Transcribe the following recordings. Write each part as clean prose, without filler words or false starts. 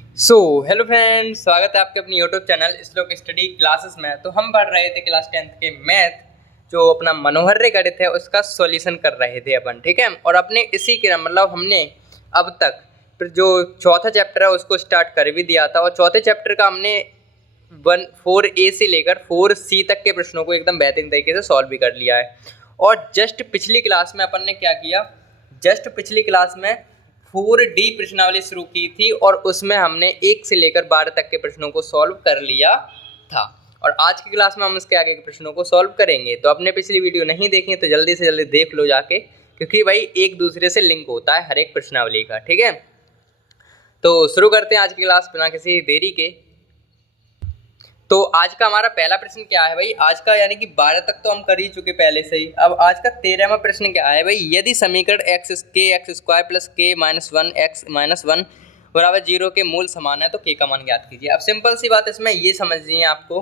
Hello friends, स्वागत है आपके अपनी यूट्यूब चैनल श्लोक स्टडी क्लासेस में। तो हम पढ़ रहे थे क्लास 10th के मैथ, जो अपना मनोहर्य गणित है उसका सॉल्यूशन कर रहे थे अपन, ठीक है। और अपने इसी के मतलब हमने अब तक फिर जो चौथा चैप्टर है उसको स्टार्ट कर भी दिया था, और चौथे चैप्टर का हमने 4A से लेकर 4C तक के प्रश्नों को एकदम बेहतरीन तरीके से सॉल्व भी कर लिया है। और जस्ट पिछली क्लास में अपन ने क्या किया, जस्ट पिछली क्लास में 4D प्रश्नावली शुरू की थी और उसमें हमने 1 से लेकर 12 तक के प्रश्नों को सॉल्व कर लिया था। और आज की क्लास में हम इसके आगे के प्रश्नों को सॉल्व करेंगे। तो आपने पिछली वीडियो नहीं देखी तो जल्दी से जल्दी देख लो जाके, क्योंकि भाई एक दूसरे से लिंक होता है हर एक प्रश्नावली का, ठीक है। तो शुरू करते हैं आज की क्लास बिना किसी देरी के। तो आज का हमारा पहला प्रश्न क्या है भाई, आज का यानी कि 12 तक तो हम कर ही चुके पहले से ही। अब आज का 13वां प्रश्न क्या है भाई, यदि समीकरण x² plus k minus 1 x minus 1 बराबर 0 के मूल समान है तो k का मान ज्ञात कीजिए। अब सिंपल सी बात इसमें ये समझनी है आपको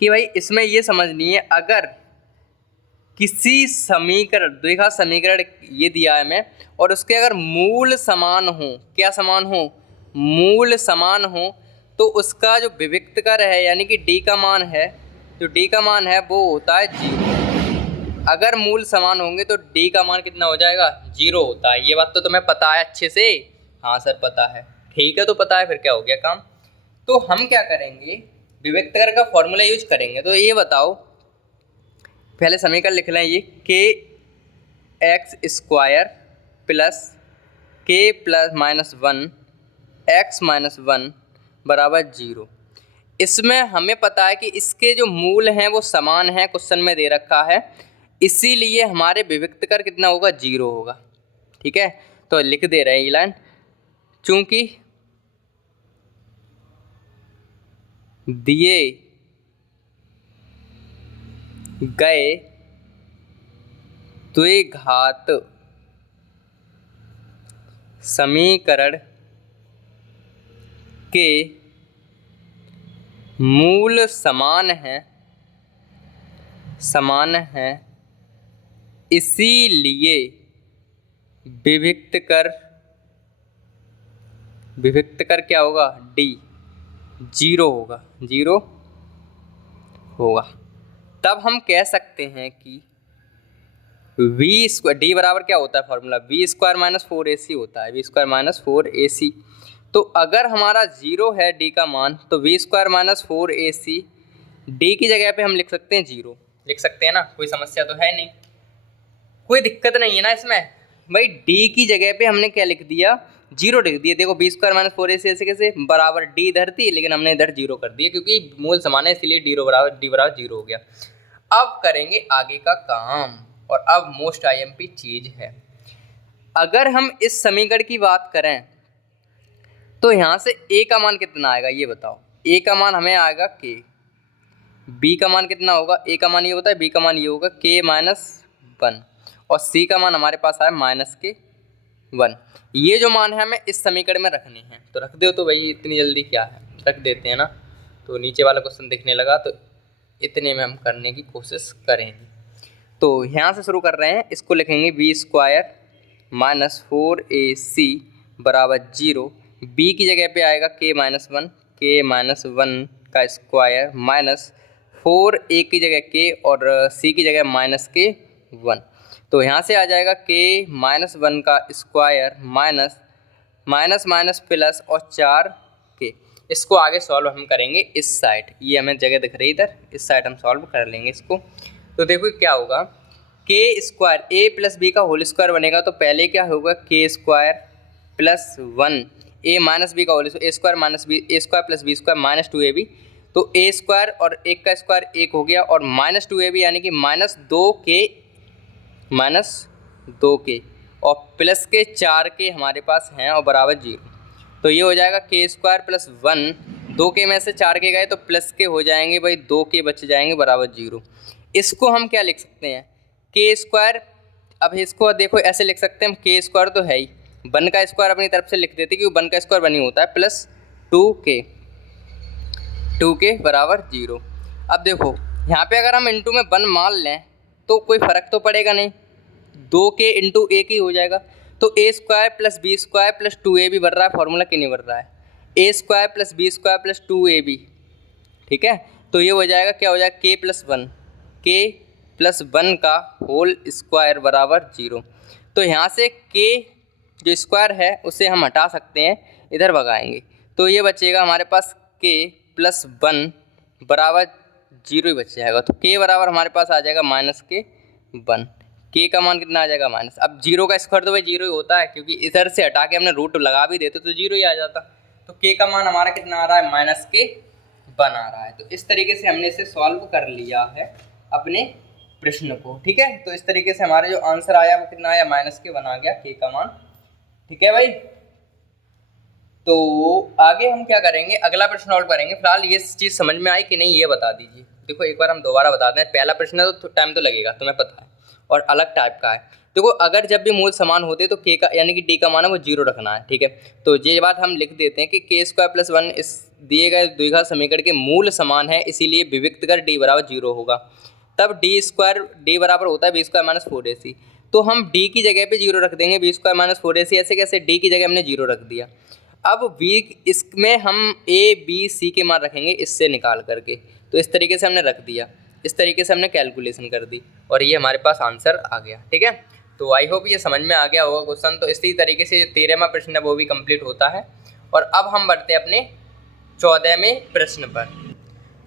कि भाई इसमें ये समझनी है, अगर किसी समीकरण, देखा समीकरण ये दिया है हमें, और उसके अगर मूल समान हो, क्या समान हो, मूल समान हो, तो उसका जो विविक्तकर है यानी कि d का मान है, जो d का मान है वो होता है 0। अगर मूल समान होंगे तो d का मान कितना हो जाएगा, 0 होता है। ये बात तो तुम्हें पता है अच्छे से? हाँ सर पता है, ठीक है। तो पता है, फिर क्या हो गया काम। तो हम क्या करेंगे, विविक्तकर का फॉर्मूला यूज करेंगे। तो ये बताओ, पहले समीकरण लिख लें, ये kx² plus k plus minus 1 x minus 1 बराबर 0। इसमें हमें पता है कि इसके जो मूल हैं वो समान हैं, क्वेश्चन में दे रखा है, इसीलिए हमारे विविक्तकर कितना होगा, 0 होगा, ठीक है। तो लिख दे रहे हैं ये लाइन, चूंकि दिए गए द्विघात समीकरण के मूल समान है, इसीलिए विविक्तकर क्या होगा, d 0 होगा, 0 होगा। तब हम कह सकते हैं कि d बराबर क्या होता है फॉर्मूला, v² माइनस 4ac होता है, v² माइनस 4ac। तो अगर हमारा 0 है d का मान, तो v² माइनस 4ac d की जगह पे हम लिख सकते हैं 0, लिख सकते हैं ना, कोई समस्या तो है नहीं, कोई दिक्कत नहीं है ना इसमें। भाई d की जगह पे हमने क्या लिख दिया, 0 लिख दिया। देखो v² माइनस 4ac ऐसे कैसे, बराबर d इधर थी लेकिन हमने इधर 0 कर दिया, क्योंकि मूल समान है इसलिए d बराबर 0 हो गया। अब करेंगे आगे का काम, और अब मोस्ट IMP चीज है। अगर हम इस समीकरण की बात करें तो यहाँ से a का मान कितना आएगा, ये बताओ। a का मान हमें आएगा k, b का मान कितना होगा, a का मान ये होता है, b का मान ये होगा k माइनस 1, और c का मान हमारे पास आया माइनस के 1। ये जो मान है हमें इस समीकरण में रखने हैं, तो रख दो। तो भाई इतनी जल्दी क्या है, रख देते हैं ना। तो नीचे वाला क्वेश्चन दिखने लगा, तो इतने में हम करने की कोशिश करेंगे। तो यहाँ से शुरू कर रहे हैं, इसको लिखेंगे v² माइनस 4ac बराबर 0। b की जगह पे आएगा k माइनस 1, k माइनस 1 का स्क्वायर माइनस 4a की जगह k और c की जगह माइनस के 1। तो यहाँ से आ जाएगा k माइनस 1 का square minus minus minus plus और 4k। इसको आगे सॉल्व हम करेंगे इस साइड, ये हमें जगह दिख रही इधर, इस साइड हम सॉल्व कर लेंगे इसको। तो देखो क्या होगा, k² a प्लस b का होल स्क्वायर बनेगा, तो पहले क्या होगा, k² plus 1 a minus b का whole square minus a² plus b² minus 2ab। तो a² और 1 का स्क्वायर 1 हो गया, और माइनस 2ab यानी कि माइनस 2k और प्लस के 4k हमारे पास हैं और बराबर 0। तो ये हो जाएगा k² प्लस 1, 2k में से 4k गए तो प्लस के हो जाएंगे भाई, 2k बच जाएंगे बराबर 0। इसको हम क्या लिख सकते हैं, k²। अब इसको देखो ऐसे लिख सकते हैं हम, k² तो है ही, 1 का स्क्वायर अपनी तरफ से लिख देते क्योंकि 1 का स्क्वायर 1 ही होता है, प्लस 2k बराबर 0। अब देखो यहाँ पे अगर हम इंटू में 1 मान लें तो कोई फ़र्क तो पड़ेगा नहीं, 2k इंटू 1 ही हो जाएगा। तो a square plus b square plus 2ab बन रहा है, फॉर्मूला क्यों नहीं बन रहा है, a square plus b square plus 2ab, ठीक है। तो ये हो जाएगा, क्या हो जाएगा, के प्लस वन का होल स्क्वायर बराबर 0। तो यहाँ से के जो स्क्वायर है उसे हम हटा सकते हैं, इधर भगाएंगे तो ये बचेगा हमारे पास के प्लस वन बराबर 0 ही बच जाएगा। तो के बराबर हमारे पास आ जाएगा -1, के का मान कितना आ जाएगा माइनस। अब 0 का स्क्वायर तो भाई 0 ही होता है, क्योंकि इधर से हटा के हमने रूट लगा भी देते तो 0 ही आ जाता। तो के का मान हमारा कितना आ रहा है, -1 आ रहा है। तो इस तरीके से हमने इसे सॉल्व कर लिया है अपने प्रश्न को, ठीक है। तो इस तरीके से हमारे जो आंसर आया वो कितना आया, -1 आ गया के का मान, ठीक है भाई। तो आगे हम क्या करेंगे, अगला प्रश्न सॉल्व करेंगे। फिलहाल ये चीज़ समझ में आई कि नहीं ये बता दीजिए। देखो एक बार हम दोबारा बता दें, पहला प्रश्न है तो टाइम तो लगेगा, तुम्हें पता है, और अलग टाइप का है। देखो अगर जब भी मूल समान होते तो के का यानी कि डी का मान है वो 0 रखना है, ठीक है। तो ये बात हम लिख देते हैं कि के स्क्वायर प्लस 1 इस दिए गए द्विघात समीकरण के मूल समान है, इसीलिए विविक्त कर डी बराबर 0 होगा। तब डी बराबर होता है बी स्क्वायर माइनस 4ac। तो हम डी की जगह पे 0 रख देंगे, बी स्क्वायर माइनस 4ac। ऐसे कैसे, डी की जगह हमने 0 रख दिया। अब वी इसमें हम ए बी सी के मान रखेंगे इससे निकाल करके। तो इस तरीके से हमने रख दिया, इस तरीके से हमने कैलकुलेशन कर दी और ये हमारे पास आंसर आ गया, ठीक है। तो आई होप ये समझ में आ गया होगा क्वेश्चन। तो इसी तरीके से जो 13वां प्रश्न है वो भी कंप्लीट होता है। और अब हम बढ़ते हैं अपने 14वें प्रश्न पर।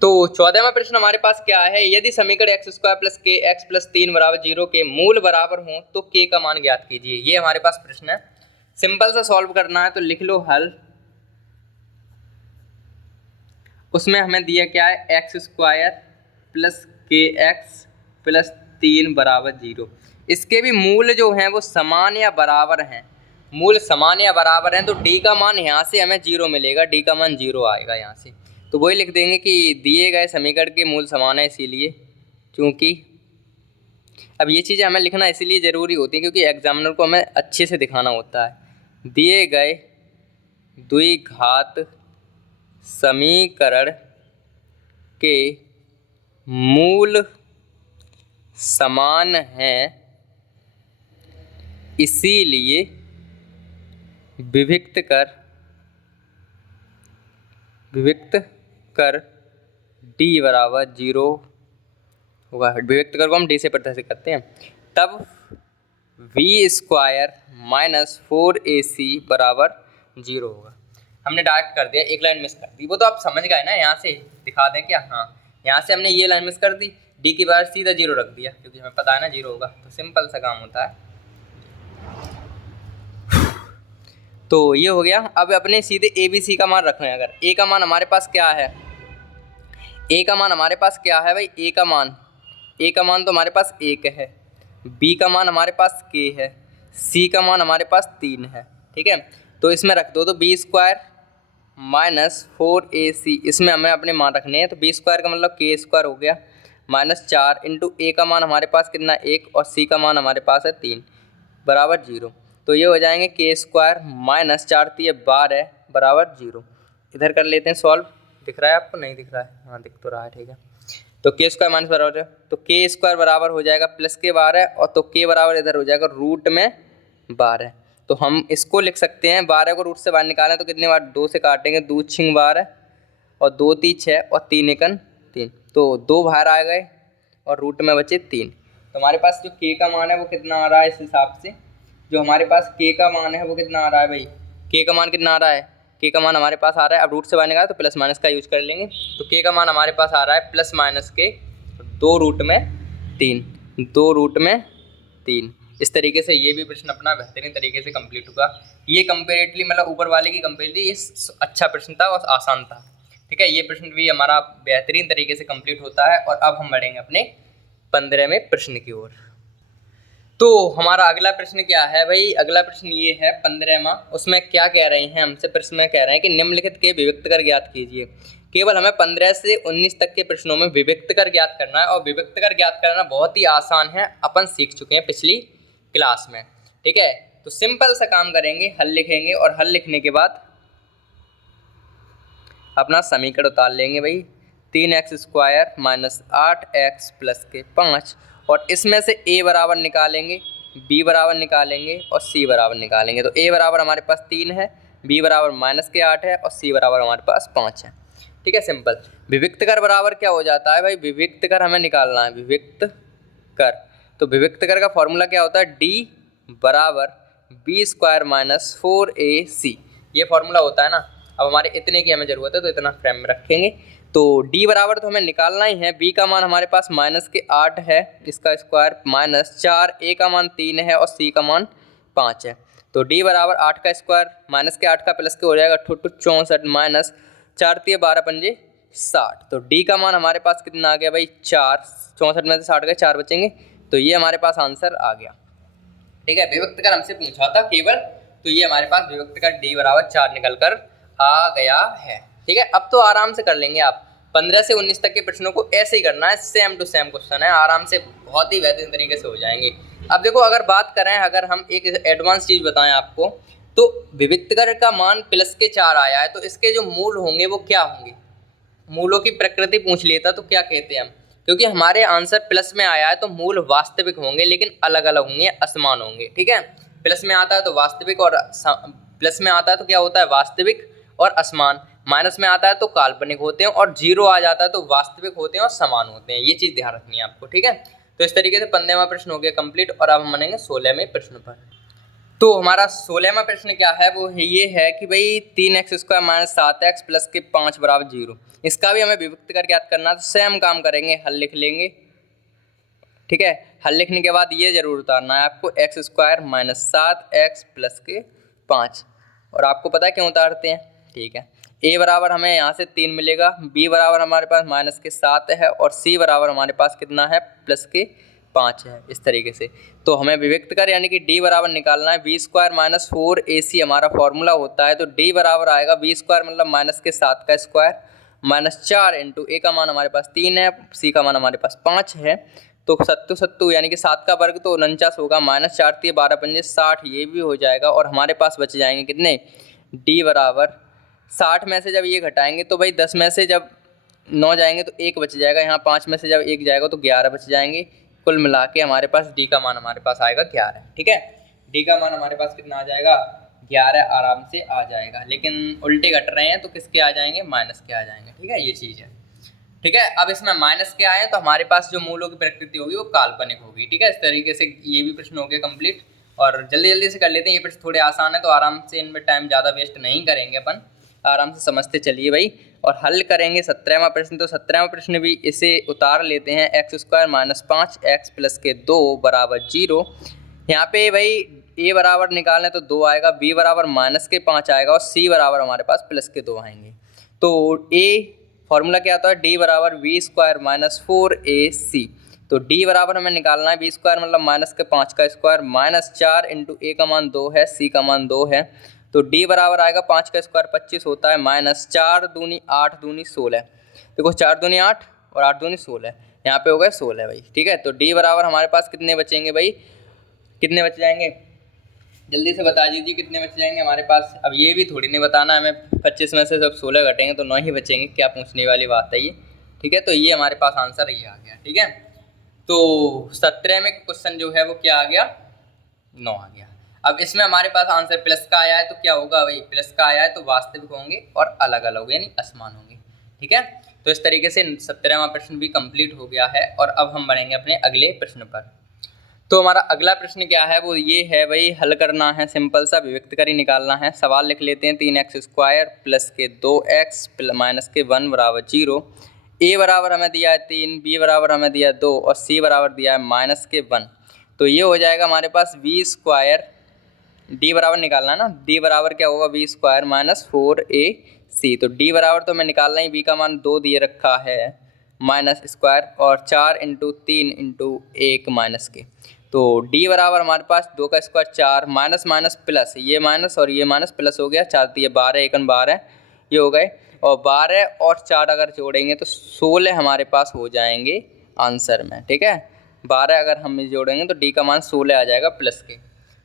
तो 14वां प्रश्न हमारे पास क्या है, यदि समीकरण x स्क्वायर प्लस के एक्स प्लस 3 बराबर 0 के मूल बराबर हों तो k का मान ज्ञात कीजिए। ये हमारे पास प्रश्न है, सिंपल सा सॉल्व करना है। तो लिख लो हल। उसमें हमें दिया क्या है, एक्स स्क्वायर प्लस के एक्स प्लस 3 बराबर 0। इसके भी मूल जो हैं वो समान या बराबर हैं, मूल समान या बराबर हैं। तो डी का मान यहाँ से हमें 0 मिलेगा, डी का मान 0 आएगा यहाँ से। तो वही लिख देंगे कि दिए गए समीकरण के मूल समान है, इसीलिए, क्योंकि अब ये चीज़ें हमें लिखना इसीलिए ज़रूरी होती है क्योंकि एग्जामिनर को हमें अच्छे से दिखाना होता है। दिए गए द्विघात समीकरण के मूल समान हैं, इसीलिए विविक्त कर डी बराबर 0 होगा। विविक्त कर को हम डी से प्रतिस्थापित करते हैं, तब वी स्क्वायर माइनस 4ac बराबर 0 होगा। हमने डायरेक्ट कर दिया, एक लाइन मिस कर दी, वो तो आप समझ गए ना। यहाँ से दिखा दें क्या, हाँ यहाँ से हमने ये लाइन मिस कर दी, डी की बार सीधा 0 रख दिया क्योंकि हमें पता है ना 0 होगा। तो सिंपल सा काम होता है। तो ये हो गया। अब अपने सीधे ए बी सी का मान रख रहे हैं। अगर ए का मान हमारे पास क्या है, ए का मान हमारे पास क्या है भाई, ए का मान तो हमारे पास 1 है, बी का मान हमारे पास k है, सी का मान हमारे पास 3 है, ठीक है। तो इसमें रख दो, तो बी स्क्वायर माइनस 4ac, इसमें हमें अपने मान रखने हैं। तो बी स्क्वायर का मतलब के स्क्वायर हो गया -4 इंटू ए का मान हमारे पास कितना 1 और सी का मान हमारे पास है 3 बराबर 0। तो ये हो जाएंगे के स्क्वायर -4 12 बराबर 0। इधर कर लेते हैं सॉल्व। दिख रहा है आपको, नहीं दिख रहा है, हाँ दिख तो रहा है, ठीक है। तो के स्क्वायर माइनस बराबर है, तो के स्क्वायर बराबर हो जाएगा प्लस के 12 और तो के बराबर इधर हो जाएगा रूट में 12। तो हम इसको लिख सकते हैं, 12 को रूट से बाहर निकालें तो कितने बार 2 से काटेंगे, 2 छिंग 12 और 2 3 6 और 3 एकन 3, तो 2 बाहर आ गए और रूट में बचे 3। तो हमारे पास जो के का मान है वो कितना आ रहा है, इस हिसाब से जो हमारे पास के का मान है वो कितना आ रहा है भाई, के का मान कितना आ रहा है, के का मान हमारे पास आ रहा है, अब रूट से बाहर निकाला तो प्लस माइनस का यूज कर लेंगे। तो के का मान हमारे पास आ रहा है प्लस माइनस के 2 रूट में 3। इस तरीके से ये भी प्रश्न अपना बेहतरीन तरीके से कंप्लीट हुआ। ये कंपेरेटली मतलब ऊपर वाले की कंपेरेटली ये अच्छा प्रश्न था और आसान था, ठीक है। ये प्रश्न भी हमारा बेहतरीन तरीके से कंप्लीट होता है। और अब हम बढ़ेंगे अपने 15वें प्रश्न की ओर। तो हमारा अगला प्रश्न क्या है भाई, अगला प्रश्न ये है 15वां। उसमें क्या कह रहे हैं हमसे, प्रश्न में कह रहे हैं कि निम्नलिखित के विविक्त कर ज्ञात कीजिए। केवल हमें 15 से 19 तक के प्रश्नों में विविक्त कर ज्ञात करना है, और विविक्त कर ज्ञात करना बहुत ही आसान है, अपन सीख चुके हैं पिछली क्लास में, ठीक है। तो सिंपल सा काम करेंगे, हल लिखेंगे और हल लिखने के बाद अपना समीकरण उतार लेंगे भाई। 3x square minus 8x plus के 5 और इसमें से a बराबर निकालेंगे बी बराबर निकालेंगे और सी बराबर निकालेंगे। तो ए बराबर हमारे पास 3 है, बी बराबर -8 है और सी बराबर हमारे पास 5 है। ठीक है, सिंपल। विविक्त कर बराबर क्या हो जाता है भाई, विविक्त कर हमें निकालना है, विविक्त कर। तो विविक्त कर का फॉर्मूला क्या होता है, डी बराबर b² - 4ac, ये फॉर्मूला होता है ना। अब हमारे इतने की हमें ज़रूरत है तो इतना फ्रेम में रखेंगे। तो d बराबर तो हमें निकालना ही है, b का मान हमारे पास -8 है, इसका स्क्वायर -4, a का मान 3 है और c का मान 5 है। तो d बराबर 8 का स्क्वायर -8 का प्लस के हो जाएगा 64 -4 × 12 × 60। तो d का मान हमारे पास कितना आ गया भाई, 4। 64 में से 60 गए, 4 बचेंगे, तो ये हमारे पास आंसर आ गया। ठीक है, विभक्त कर हमसे पूछा था केवल, तो ये हमारे पास विभक्त कर d बराबर 4 निकल कर आ गया है। ठीक है, अब तो आराम से कर लेंगे आप। 15 से 19 तक के प्रश्नों को ऐसे ही करना है, सेम टू सेम क्वेश्चन है, आराम से बहुत ही बेहतरीन तरीके से हो जाएंगे। अब देखो, अगर बात करें, अगर हम एक एडवांस चीज़ बताएं आपको, तो विभक्त कर का मान प्लस के 4 आया है, तो इसके जो मूल होंगे वो क्या होंगे, मूलों की प्रकृति पूछ लेता तो क्या कहते हैं हम, क्योंकि हमारे आंसर प्लस में आया है तो मूल वास्तविक होंगे लेकिन अलग अलग होंगे, असमान होंगे। ठीक है, प्लस में आता है तो वास्तविक, और प्लस में आता है तो क्या होता है, वास्तविक और असमान। माइनस में आता है तो काल्पनिक होते हैं, और जीरो आ जाता है तो वास्तविक होते हैं और समान होते हैं। ये चीज़ ध्यान रखनी है आपको। ठीक है, तो इस तरीके से 15वां प्रश्न हो गया कंप्लीट, और अब हम बनेंगे 16वें प्रश्न पर। तो हमारा 16वां प्रश्न क्या है, वो ये है कि भाई 3x² - 7x + के 5 = 0। इसका भी हमें विभक्त कर ज्ञात करना है, तो सेम काम करेंगे, हल लिख लेंगे। ठीक है, हल लिखने के बाद ये जरूर उतारना है आपको, x² - 7x + के 5। और आपको पता है क्यों उतारते हैं। ठीक है, a बराबर हमें यहाँ से 3 मिलेगा, b बराबर हमारे पास -7 है, और c बराबर हमारे पास कितना है, +के 5 है, इस तरीके से। तो हमें विभक्त कर यानी कि d बराबर निकालना है, b² - 4ac हमारा फॉर्मूला होता है। तो d बराबर आएगा b² मतलब -7 का स्क्वायर -4 × a का मान हमारे पास 3 है, c का मान हमारे पास 5 है। तो सत्तू सत्तू यानी कि 7 का वर्ग तो 49 होगा, -4 × 12 × 60, ये भी हो जाएगा। और हमारे पास बच जाएंगे कितने, d बराबर 60 में से जब ये घटाएंगे तो भाई 10 में से जब 9 जाएंगे तो 1 बच जाएगा, यहाँ 5 में से जब 1 जाएगा तो 11 बच जाएंगे। कुल मिला के हमारे पास d का मान हमारे पास आएगा 11। ठीक है, d का मान हमारे पास कितना आ जाएगा, 11 आराम से आ जाएगा। लेकिन उल्टे घट रहे हैं तो किसके आ जाएंगे, माइनस के आ जाएंगे। ठीक है, ये चीज़ है। ठीक है, अब इसमें माइनस के आए तो हमारे पास जो मूलों की प्रकृति होगी वो काल्पनिक होगी। ठीक है, इस तरीके से ये भी प्रश्न हो गया कंप्लीट, और जल्दी जल्दी से कर लेते हैं। ये प्रश्न थोड़े आसान है तो आराम से इनमें टाइम ज़्यादा वेस्ट नहीं करेंगे अपन, आराम से समझते चलिए भाई, और हल करेंगे 17वां प्रश्न। तो 17वां प्रश्न भी इसे उतार लेते हैं, x² - 5x + के 2 = 0। यहाँ पे भाई a बराबर निकालना है तो 2 आएगा, b बराबर -5 आएगा, और c बराबर हमारे पास +के 2 आएंगे। तो a फॉर्मूला क्या आता है, d बराबर b² - 4ac। तो d बराबर हमें निकालना है, b² मतलब -5 का स्क्वायर -4 × a का मान 2 है, c का मान 2 है। तो d बराबर आएगा 5 का स्क्वायर 25 होता है, -4 दूनी 8 दूनी 16। देखो 4 दूनी 8 और 8 दूनी 16, यहाँ पे हो गए 16 भाई। ठीक है, तो d बराबर हमारे पास कितने बचेंगे भाई, कितने बच जाएंगे, जल्दी से बता दीजिए कितने बच जाएंगे हमारे पास। अब ये भी थोड़ी नहीं बताना हमें, 25 में से जब 16 घटेंगे तो 9 ही बचेंगे, क्या पूछने वाली बात है ये। ठीक है, तो ये हमारे पास आंसर ये आ गया। ठीक है, तो 17वें क्वेश्चन जो है वो क्या आ गया, 9 आ गया। अब इसमें हमारे पास आंसर प्लस का आया है तो क्या होगा भाई, प्लस का आया है तो वास्तविक होंगे और अलग अलग यानी असमान होंगे। ठीक है, तो इस तरीके से 17वां प्रश्न भी कंप्लीट हो गया है, और अब हम बढ़ेंगे अपने अगले प्रश्न पर। तो हमारा अगला प्रश्न क्या है, वो ये है भाई, हल करना है, सिंपल सा विभक्त कर ही निकालना है। सवाल लिख लेते हैं, 3x² + के 2x - के 1 = 0। a बराबर हमें दिया है 3, b बराबर हमें दिया है 2, और c बराबर दिया है -के 1। तो ये हो जाएगा हमारे पास b², d बराबर निकालना है ना, d बराबर क्या होगा, b² - 4ac। तो d बराबर तो हमें निकालना ही, b का मान 2 दिए रखा है, -स्क्वायर और 4 × 3 × 1 के। तो d बराबर हमारे पास 2 का स्क्वायर 4, माइनस प्लस, ये माइनस और ये माइनस प्लस हो गया, 4 दिए 12, 1 12, ये हो गए, और 12 और 4 अगर जोड़ेंगे तो 16 हमारे पास हो जाएंगे आंसर में। ठीक है, 12 अगर हम जोड़ेंगे तो d का मान 16 आ जाएगा प्लस के।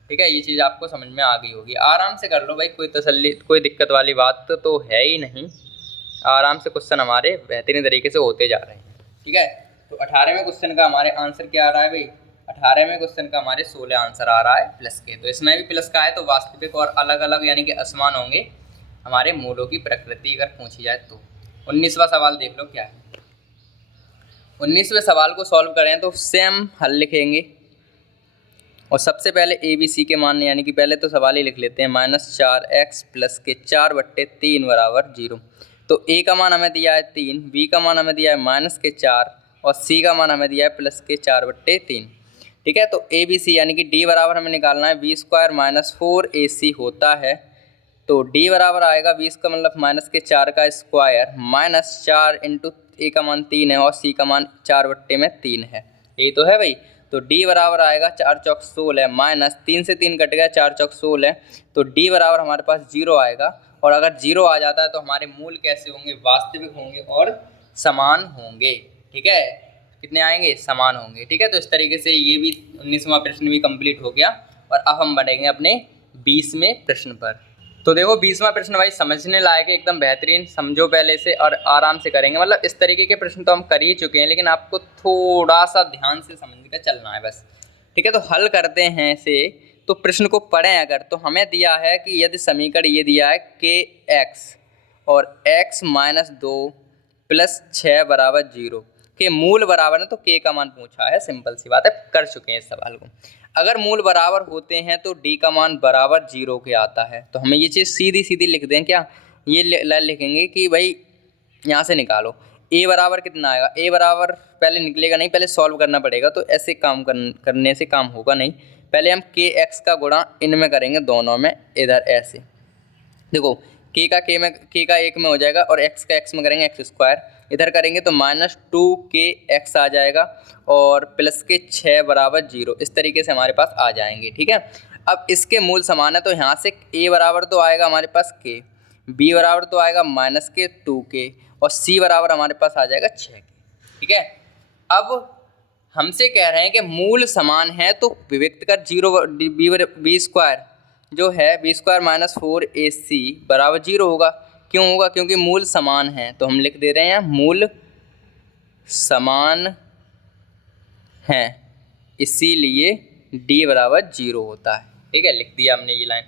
ठीक है, ये चीज़ आपको समझ में आ गई होगी, आराम से कर लो भाई, कोई तसल्ली कोई दिक्कत वाली बात तो है ही नहीं, आराम से क्वेश्चन हमारे बेहतरीन तरीके से होते जा रहे हैं। ठीक है, तो 18वें क्वेश्चन का हमारे आंसर क्या आ रहा है भाई, 18वें क्वेश्चन का हमारे 16 आंसर आ रहा है प्लस के। तो इसमें भी प्लस का है, तो वास्तविक और अलग अलग यानी कि असमान होंगे हमारे मूलों की प्रकृति अगर पूछी जाए तो। 19वां सवाल देख लो क्या है। 19वें सवाल को सॉल्व करें तो उससे हम हल लिखेंगे और सबसे पहले ए बी सी के मान यानी कि पहले तो सवाल ही लिख लेते हैं -4x प्लस के 4/3 बराबर 0। तो ए का मान हमें दिया है 3, बी का मान हमें दिया है -4 और सी का मान हमें दिया है +4/3। ठीक है, तो ए बी सी यानी कि डी बराबर हमें निकालना है b² - 4ac होता है। तो डी बराबर आएगा 20 का मतलब -4 का स्क्वायर -4 इंटू ए का मान 3 है और सी का मान 4/3 है। यही तो है भाई। तो डी बराबर आएगा 4 चौक 16 माइनस 3 से 3 कट गया 4 चौक 16। तो डी बराबर हमारे पास 0 आएगा और अगर 0 आ जाता है तो हमारे मूल कैसे होंगे, वास्तविक होंगे और समान होंगे। ठीक है, कितने आएंगे, समान होंगे। ठीक है, तो इस तरीके से ये भी 19वां प्रश्न भी कंप्लीट हो गया और अब हम बढ़ेंगे अपने 20वें प्रश्न पर। तो देखो 20वां प्रश्न भाई समझने लायक है, एकदम बेहतरीन। समझो पहले से और आराम से करेंगे। मतलब इस तरीके के प्रश्न तो हम कर ही चुके हैं, लेकिन आपको थोड़ा सा ध्यान से समझ कर चलना है बस। ठीक है, तो हल करते हैं इसे। तो प्रश्न को पढ़ें अगर, तो हमें दिया है कि यदि समीकरण ये दिया है के एक्स और x - 2 + 6 बराबर 0 के मूल बराबर है, तो के का मान पूछा है। सिंपल सी बात है, कर चुके हैं इस सवाल को। अगर मूल बराबर होते हैं तो डी का मान बराबर 0 के आता है। तो हमें ये चीज़ सीधी सीधी लिख दें क्या, ये लिखेंगे कि भाई यहाँ से निकालो ए बराबर कितना आएगा। ए बराबर पहले निकलेगा नहीं, पहले सॉल्व करना पड़ेगा। तो ऐसे काम करने से काम होगा नहीं। पहले हम के एक्स का गुणा इनमें करेंगे, दोनों में, इधर ऐसे देखो के का एक में हो जाएगा और एक्स का एक्स में करेंगे x²। इधर करेंगे तो -2kx आ जाएगा और प्लस के 6 बराबर 0। इस तरीके से हमारे पास आ जाएंगे। ठीक है, अब इसके मूल समान है तो यहाँ से a बराबर तो आएगा हमारे पास k, b बराबर तो आएगा -2k और c बराबर हमारे पास आ जाएगा 6k। ठीक है, अब हमसे कह रहे हैं कि मूल समान है तो विभक्त कर 0 b² जो है b² - 4ac बराबर 0 होगा। क्यों होगा, क्योंकि मूल समान है। तो हम लिख दे रहे हैं मूल समान हैं, इसीलिए d बराबर 0 होता है। ठीक है, लिख दिया हमने ये लाइन।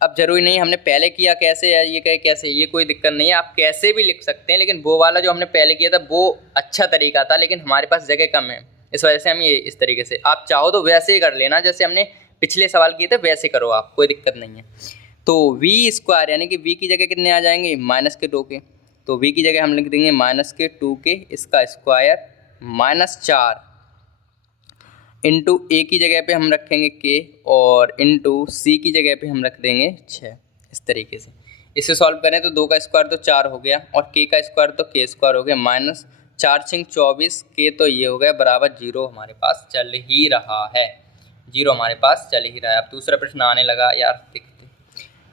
अब जरूरी नहीं हमने पहले किया कैसे या ये कहे कैसे, ये कोई दिक्कत नहीं है, आप कैसे भी लिख सकते हैं। लेकिन वो वाला जो हमने पहले किया था वो अच्छा तरीका था, लेकिन हमारे पास जगह कम है, इस वजह से हम ये इस तरीके से। आप चाहो तो वैसे ही कर लेना, जैसे हमने पिछले सवाल किए थे वैसे करो आप, कोई दिक्कत नहीं है। तो v² यानी कि v की जगह कितने आ जाएंगे, -2 के। तो v की जगह हम लिख देंगे -2 के इसका स्क्वायर -4 इंटू ए की जगह पे हम रखेंगे के और इंटू सी की जगह पे हम रख देंगे 6। इस तरीके से इसे सॉल्व करें तो 2 का स्क्वायर तो 4 हो गया और के का स्क्वायर तो k² हो गया, -4 × 24 के तो ये हो गया बराबर 0 हमारे पास चल ही रहा है। 0 हमारे पास चल ही रहा है। अब दूसरा प्रश्न आने लगा यार, देखते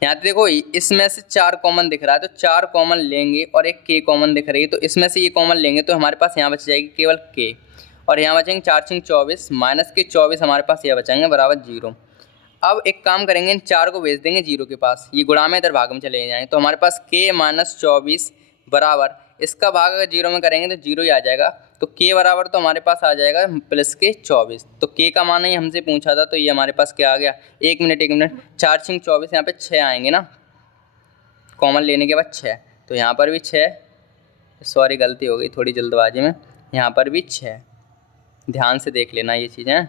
यहाँ पे देखो इसमें से 4 कॉमन दिख रहा है तो 4 कॉमन लेंगे और एक के कॉमन दिख रही है, तो इसमें से ये कॉमन लेंगे तो हमारे पास यहाँ बच जाएगी केवल के और यहाँ बचेंगे 4 × 24 -24 हमारे पास ये बचेंगे बराबर 0। अब एक काम करेंगे, इन 4 को भेज देंगे 0 के पास, ये गुणा में इधर भाग में चले जाएंगे। तो हमारे पास k - 24 बराबर इसका भाग अगर 0 में करेंगे तो 0 ही आ जाएगा। तो k बराबर तो हमारे पास आ जाएगा +24। तो k का मान ही हमसे पूछा था, तो ये हमारे पास क्या आ गया, 1 मिनट 4 × 24 यहाँ पे 6 आएंगे ना, कॉमन लेने के बाद 6। तो यहाँ पर भी 6, सॉरी गलती हो गई थोड़ी जल्दबाजी में, यहाँ पर भी 6, ध्यान से देख लेना ये चीज़ें,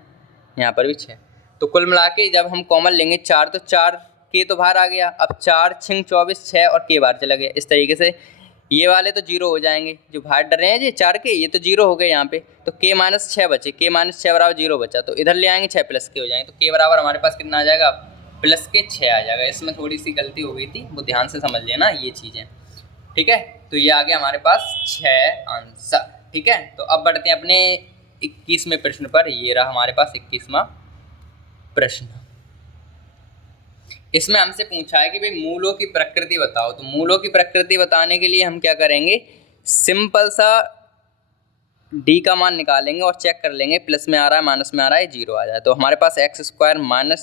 यहाँ पर भी 6। तो कुल मिला के जब हम कॉमन लेंगे 4 तो 4 के तो बाहर आ गया। अब 4 × 24 6 और के बाहर चला गया। इस तरीके से ये वाले तो 0 हो जाएंगे, जो बाहर डर रहे हैं जी 4 के, ये तो 0 हो गए यहाँ पे। तो k - 6 बचे, k - 6 बराबर 0 बचा, तो इधर ले आएंगे 6 + के हो जाएंगे। तो k बराबर हमारे पास कितना आ जाएगा, +6 आ जाएगा। इसमें थोड़ी सी गलती हो गई थी, वो ध्यान से समझ लेना ये चीज़ें। ठीक है, तो ये आ गया हमारे पास 6 आंसर। ठीक है, तो अब बढ़ते हैं अपने 21वें प्रश्न पर। ये रहा हमारे पास 21वां प्रश्न। इसमें हमसे पूछा है कि भाई मूलों की प्रकृति बताओ। तो मूलों की प्रकृति बताने के लिए हम क्या करेंगे, सिंपल सा d का मान निकालेंगे और चेक कर लेंगे प्लस में आ रहा है माइनस में आ रहा है, 0 आ जाए। तो हमारे पास x² -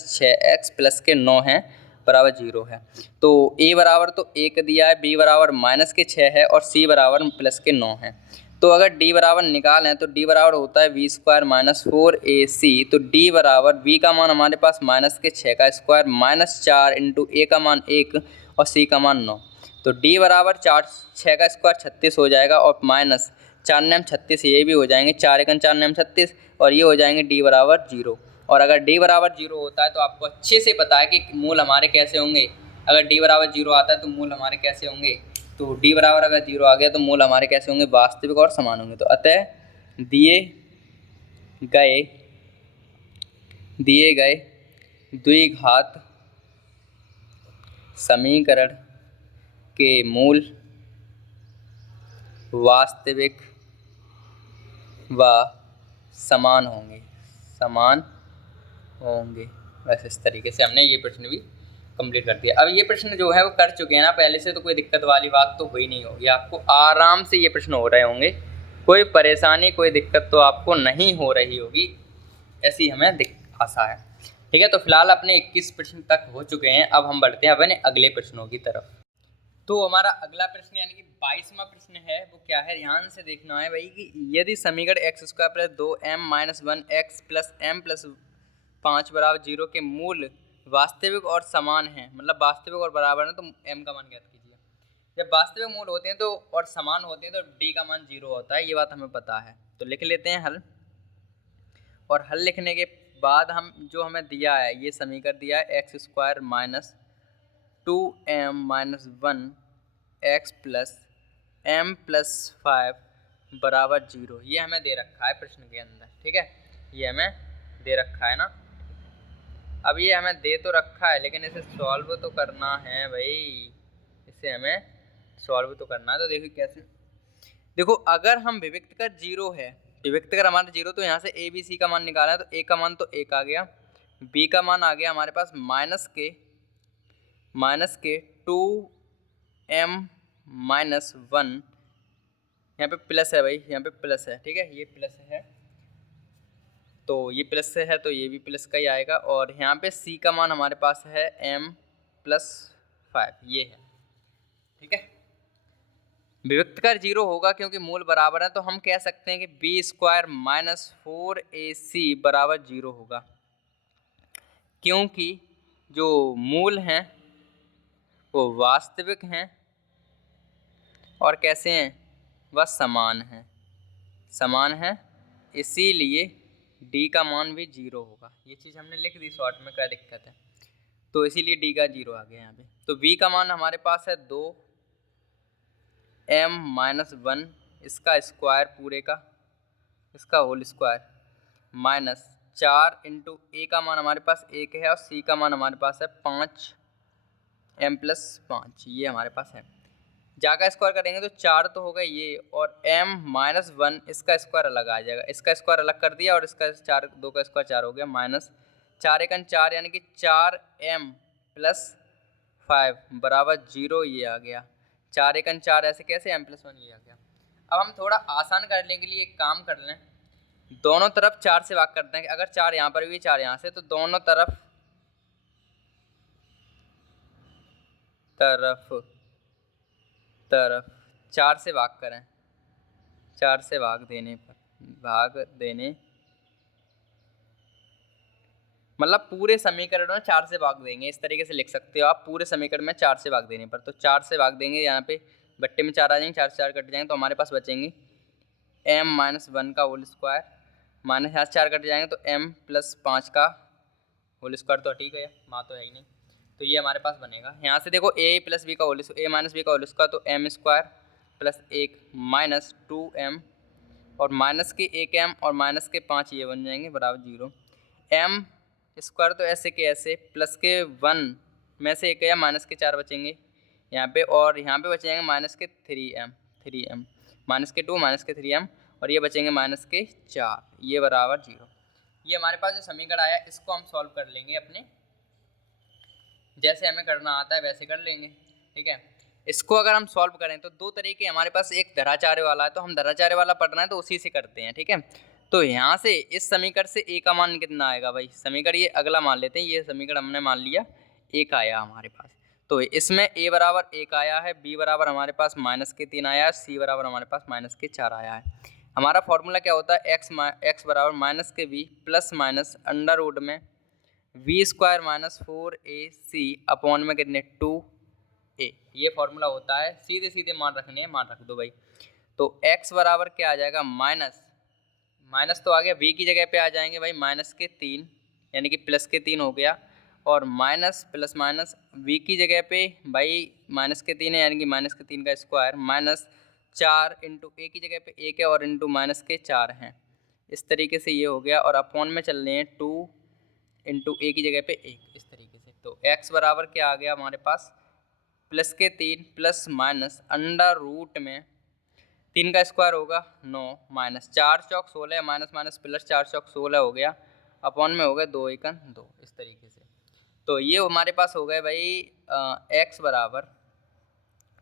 6x + के 9 है बराबर 0 है। तो a बराबर तो 1 दिया है, b बराबर -6 है और c बराबर +9 है। तो अगर डी बराबर निकालें तो डी बराबर होता है v² माइनस 4ac। तो डी बराबर v का मान हमारे पास -6 का स्क्वायर माइनस 4 इंटू a का मान 1 और c का मान 9। तो डी बराबर 6 का स्क्वायर 36 हो जाएगा और माइनस 4 9 36, ये भी हो जाएंगे 4 1 4 9 36 और ये हो जाएंगे डी बराबर 0। और अगर डी बराबर 0 होता है तो आपको अच्छे से पता है कि मूल हमारे कैसे होंगे। अगर डी बराबर 0 आता है तो मूल हमारे कैसे होंगे, तो डी बराबर अगर 0 आ गया तो मूल हमारे कैसे होंगे, वास्तविक और समान होंगे। तो अतः दिए गए द्विघात समीकरण के मूल वास्तविक व समान होंगे। बस इस तरीके से हमने ये प्रश्न भी कंप्लीट कर दिया। अब ये प्रश्न जो है वो कर चुके हैं ना पहले से, तो कोई दिक्कत वाली बात तो हुई नहीं होगी, आपको आराम से ये प्रश्न हो रहे होंगे, कोई परेशानी कोई दिक्कत तो आपको नहीं हो रही होगी, ऐसी हमें आशा है। ठीक है, तो फिलहाल अपने 21 प्रश्न तक हो चुके हैं। अब हम बढ़ते हैं अपने अगले प्रश्नों की तरफ। तो हमारा अगला प्रश्न यानी कि 22वां प्रश्न है, वो क्या है, ध्यान से देखना है भाई कि यदि समीकरण x² + 2m - 1x + m + 5 = 0 के मूल वास्तविक और समान हैं, मतलब वास्तविक और बराबर है, तो m का मान ज्ञात कीजिए। जब वास्तविक मूल होते हैं तो और समान होते हैं तो d का मान 0 होता है, ये बात हमें पता है। तो लिख लेते हैं हल, और हल लिखने के बाद हम जो हमें दिया है ये समीकरण दिया है x² - 2m - 1x + m + 5 = 0, ये हमें दे रखा है प्रश्न के अंदर। ठीक है, ये हमें दे रखा है ना। अब ये हमें दे तो रखा है लेकिन इसे सॉल्व तो करना है भाई, इसे हमें सॉल्व तो करना है। तो देखो कैसे, देखो अगर हम विविक्त कर 0 है, विविक्त कर हमारा 0, तो यहाँ से a b c का मान निकाला है, तो a का मान तो 1 आ गया, b का मान आ गया हमारे पास -के 2m - 1, यहाँ पे प्लस है भाई, यहाँ पे प्लस है। ठीक है, ये प्लस है तो ये प्लस से है तो ये भी प्लस का ही आएगा, और यहाँ पे c का मान हमारे पास है m + 5, ये है। ठीक है, विविक्त कर 0 होगा क्योंकि मूल बराबर है, तो हम कह सकते हैं कि b² - 4ac = 0 होगा, क्योंकि जो मूल हैं वो वास्तविक हैं और कैसे हैं, वह समान हैं, इसीलिए d का मान भी 0 होगा। ये चीज़ हमने लिख दी शॉर्ट में, क्या दिक्कत है, तो इसीलिए d का 0 आ गया यहाँ पे। तो v का मान हमारे पास है 2m - 1 इसका स्क्वायर पूरे का, इसका whole square, minus 4 into a का मान हमारे पास 1 है और c का मान हमारे पास है 5m + 5, ये हमारे पास है। जाका स्क्वायर करेंगे तो 4 तो होगा ये, और m - 1 इसका स्क्वायर अलग आ जाएगा, इसका स्क्वायर अलग कर दिया और इसका 4, 2 का स्क्वायर 4 हो गया, माइनस 4 1 4 यानी कि 4m + 5 = 0, ये आ गया। 4 1 4 ऐसे कैसे, m + 1, ये आ गया। अब हम थोड़ा आसान करने के लिए एक काम कर लें, दोनों तरफ 4 से भाग करते हैं। अगर 4 यहाँ पर भी 4 यहाँ से, तो दोनों तरफ 4 से भाग करें, 4 से भाग देने मतलब पूरे समीकरण में 4 से भाग देंगे, इस तरीके से लिख सकते हो आप, पूरे समीकरण में 4 से भाग देने पर। तो 4 से भाग देंगे, यहाँ पे बट्टे में 4 आ जाएंगे, 4 से 4 कट जाएंगे, तो हमारे पास बचेंगे m - 1 का होल स्क्वायर, माइनस यहाँ से 4 कट जाएंगे तो m + 5 का होल स्क्वायर, तो ठीक है, माँ तो है ही नहीं, तो ये हमारे पास बनेगा। यहाँ से देखो a + b का होल स्क्वायर, a - b का होल स्क्वायर, तो m² + 1 माइनस 2m और माइनस के 1m और माइनस के 5, ये बन जाएंगे बराबर 0। m स्क्वायर तो ऐसे के ऐसे, प्लस के 1 में से 1 या माइनस के 4 बचेंगे यहाँ पे, और यहाँ पे बचेंगे माइनस के 3m, माइनस के 2 माइनस के 3m, और ये बचेंगे माइनस के 4, ये बराबर 0। ये हमारे पास जो समीकरण आया इसको हम सॉल्व कर लेंगे अपने, जैसे हमें करना आता है वैसे कर लेंगे। ठीक है, इसको अगर हम सॉल्व करें तो दो तरीके हमारे पास, एक धराचार्य वाला है, तो हम धराचार्य वाला पढ़ना है तो उसी से करते हैं। ठीक है, तो यहाँ से इस समीकरण से a का मान कितना आएगा भाई, समीकरण ये अगला मान लेते हैं, ये समीकरण हमने मान लिया 1 आया हमारे पास, तो इसमें a बराबर 1 आया है, b बराबर हमारे पास -3 आया है, c बराबर हमारे पास -4 आया है। हमारा फॉर्मूला क्या होता है, x बराबर -b plus minus under root में v² - 4ac अपॉन में कितने 2a, ये फॉर्मूला होता है। सीधे सीधे मान रखने हैं, मान रख दो भाई। तो x बराबर क्या आ जाएगा, माइनस तो आ गया, v की जगह पे आ जाएंगे भाई -3 यानी कि +3 हो गया, और माइनस प्लस माइनस v की जगह पे भाई -3 है यानी कि -3 का स्क्वायर, -4 इंटू a की जगह पे 1 है और इंटू -4 हैं। इस तरीके से ये हो गया, और अपॉन में चल रहे हैं 2 इंटू a की जगह पे 1, इस तरीके से। तो x बराबर क्या आ गया हमारे पास, +3 प्लस माइनस अंडर रूट में 3 का स्क्वायर होगा 9 माइनस 4 चौक 16, माइनस माइनस प्लस 4 चौक 16 हो गया, अपॉन में हो गया 2 एकन 2, इस तरीके से। तो ये हमारे पास हो गए भाई x बराबर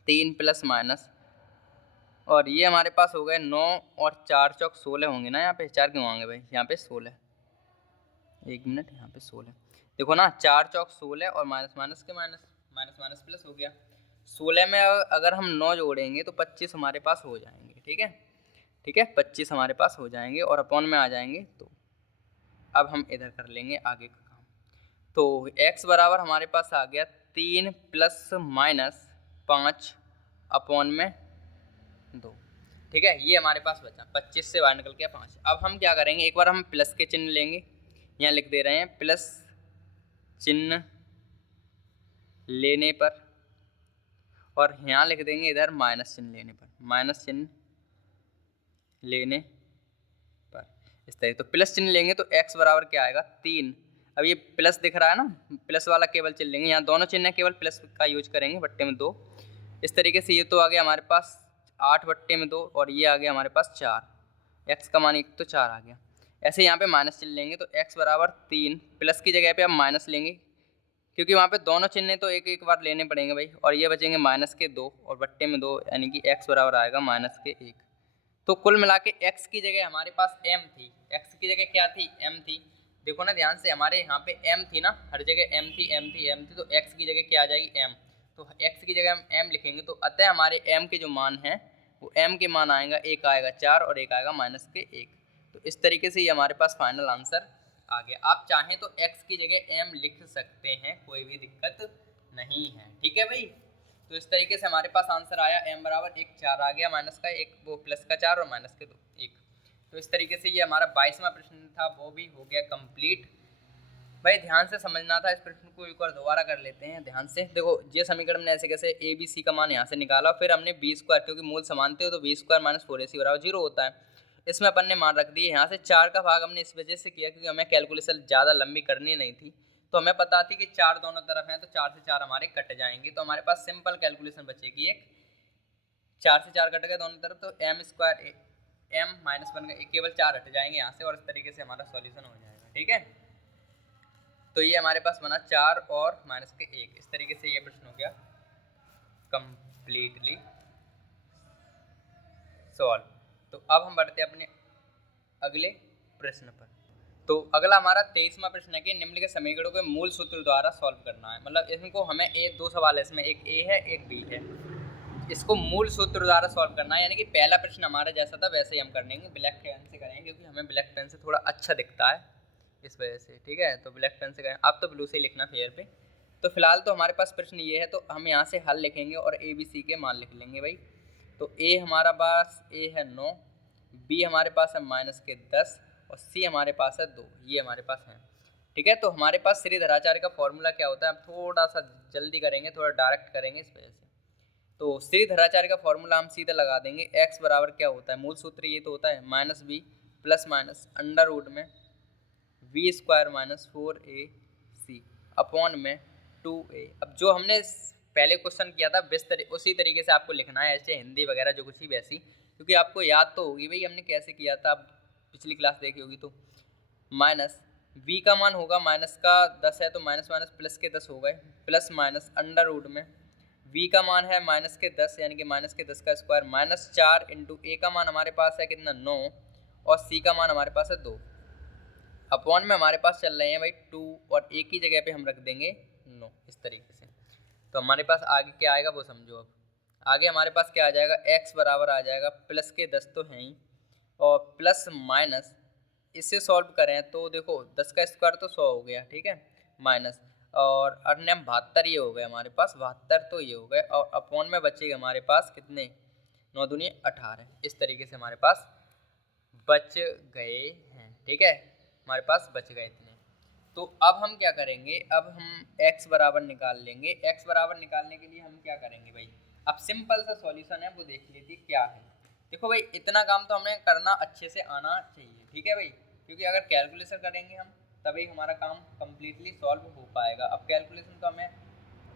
3 प्लस माइनस, और ये हमारे पास हो गए 9 और 4 चौक 16 होंगे ना, यहाँ पे 4 क्यों होंगे भाई, यहाँ पे 16, 1 मिनट, यहाँ पे 16 देखो ना, 4 चौक 16 और माइनस माइनस के माइनस, माइनस माइनस प्लस हो गया। 16 में अगर हम 9 जोड़ेंगे तो 25 हमारे पास हो जाएंगे, ठीक है, ठीक है, 25 हमारे पास हो जाएंगे और अपॉन में आ जाएंगे। तो अब हम इधर कर लेंगे आगे का काम। तो x बराबर हमारे पास आ गया 3 प्लस माइनस 5 अपॉन में 2, ठीक है, ये हमारे पास बचा, 25 से बाहर निकल गया 5। अब हम क्या करेंगे, एक बार हम प्लस के चिन्ह लेंगे, यहाँ लिख दे रहे हैं प्लस चिन्ह लेने पर, और यहाँ लिख देंगे इधर माइनस चिन्ह लेने पर, माइनस चिन्ह लेने पर, इस तरह। तो प्लस चिन्ह लेंगे तो x बराबर क्या आएगा 3, अब ये प्लस दिख रहा है ना, प्लस वाला केवल चिन्ह लेंगे, यहाँ दोनों चिन्ह केवल प्लस का यूज करेंगे, बट्टे में 2, इस तरीके से। ये तो आ गया हमारे पास 8 बट्टे में 2, और ये आ गया हमारे पास 4, x का मान 1 तो 4 आ गया। ऐसे यहाँ पे माइनस चिन्ह लेंगे तो x बराबर 3, प्लस की जगह पे हम माइनस लेंगे क्योंकि वहाँ पे दोनों चिन्ह तो एक एक बार लेने पड़ेंगे भाई, और ये बचेंगे -2 और बट्टे में 2, यानी कि x बराबर आएगा -1। तो कुल मिला के x की जगह हमारे पास m थी, x की जगह क्या थी, m थी। देखो ना ध्यान से, हमारे यहाँ पे m थी ना, हर जगह m थी m थी m थी, तो x की जगह क्या आ जाएगी m, तो x की जगह हम m लिखेंगे। तो अतः हमारे m के जो मान हैं वो m के मान आएगा, एक आएगा 4 और एक आएगा -1। तो इस तरीके से ये हमारे पास फाइनल आंसर आ गया। आप चाहें तो x की जगह m लिख सकते हैं, कोई भी दिक्कत नहीं है, ठीक है भाई। तो इस तरीके से हमारे पास आंसर आया m बराबर 1 4 आ गया, माइनस का 1 वो प्लस का 4 और माइनस के 2 1। तो इस तरीके से ये हमारा 22वां प्रश्न था, वो भी हो गया कंप्लीट। भाई ध्यान से समझना था, इस प्रश्न को एक बार दोबारा कर लेते हैं ध्यान से। देखो ये समीकरण ने ऐसे कैसे a b c का मान यहाँ से निकाला, फिर हमने b² क्योंकि मूल समानते हो तो b² - 4ac बराबर 0 होता है, इसमें अपन ने मान रख दिए। यहाँ से 4 का भाग हमने इस वजह से किया क्योंकि हमें कैलकुलेशन ज़्यादा लंबी करनी नहीं थी, तो हमें पता थी कि 4 दोनों तरफ हैं तो 4 से 4 हमारे कट जाएंगे, तो हमारे पास सिंपल कैलकुलेशन बचेगी एक, 4 से 4 कट गए दोनों तरफ, तो m² m -1 केवल 4 हट जाएंगे यहाँ से, और इस तरीके से हमारा सॉल्यूशन हो जाएगा, ठीक है। तो ये हमारे पास बना 4 और -1, इस तरीके से ये प्रश्न हो गया कंप्लीटली सॉल्व। तो अब हम बढ़ते हैं अपने अगले प्रश्न पर। तो अगला हमारा 23वां प्रश्न है कि निम्नलिखित समीकरणों के मूल सूत्र द्वारा सॉल्व करना है। मतलब इनको हमें दो सवाल है इसमें, एक ए है एक बी है, इसको मूल सूत्र द्वारा सॉल्व करना है। यानी कि पहला प्रश्न हमारा जैसा था वैसे ही हम कर लेंगे, ब्लैक पेन से करेंगे क्योंकि हमें ब्लैक पेन से थोड़ा अच्छा दिखता है इस वजह से, ठीक है। तो ब्लैक पेन से करें, आप तो ब्लू से ही लिखना फेयर पे। तो फिलहाल तो हमारे पास प्रश्न ये है, तो हम यहाँ से हल लिखेंगे और ए बी सी के मान लिख लेंगे भाई। तो ए हमारा पास ए है 9, बी हमारे पास है -10 और सी हमारे पास है 2, ये हमारे पास है, ठीक है। तो हमारे पास श्रीधराचार्य का फॉर्मूला क्या होता है, हम थोड़ा सा जल्दी करेंगे, थोड़ा डायरेक्ट करेंगे इस वजह से। तो श्रीधराचार्य का फॉर्मूला हम सीधा लगा देंगे, x बराबर क्या होता है, मूल सूत्र ये तो होता है -b plus minus under root में v² - 4ac अपॉन में 2a। अब जो हमने पहले क्वेश्चन किया था उसी तरीके से आपको लिखना है, ऐसे हिंदी वगैरह जो कुछ ही वैसी, क्योंकि आपको याद तो होगी भाई हमने कैसे किया था, अब पिछली क्लास देखी होगी। तो माइनस v का मान होगा -10 है तो माइनस माइनस प्लस के 10 हो गए, प्लस माइनस अंडर रूट में v का मान है -10 यानी कि -10 का स्क्वायर, -4 इंटू a का मान हमारे पास है कितना 9 और c का मान हमारे पास है 2, अपॉन में हमारे पास चल रहे हैं भाई 2 और a की जगह पे हम रख देंगे 9, इस तरीके से। तो तो हमारे पास आगे क्या आएगा वो समझो। अब आगे हमारे पास क्या आ जाएगा, x बराबर आ जाएगा प्लस के 10 तो हैं ही, और प्लस माइनस इससे सॉल्व करें तो देखो 10 का स्क्वायर तो 100 हो गया, ठीक है, माइनस और अन्य 72 ये हो गए हमारे पास, 72 तो ये हो गए, और अपॉन में बचेगा हमारे पास कितने, 9 दूनी 18। इस तरीके से हमारे पास बच गए हैं, ठीक है, हमारे पास बच गए इतने। तो अब हम क्या करेंगे, अब हम x बराबर निकाल लेंगे। x बराबर निकालने के लिए हम क्या करेंगे भाई, अब सिंपल सा सॉल्यूशन है वो देख लीजिए क्या है। देखो भाई इतना काम तो हमें करना अच्छे से आना चाहिए, ठीक है भाई, क्योंकि अगर कैलकुलेशन करेंगे हम तभी हमारा काम कम्प्लीटली सॉल्व हो पाएगा। अब कैलकुलेशन तो हमें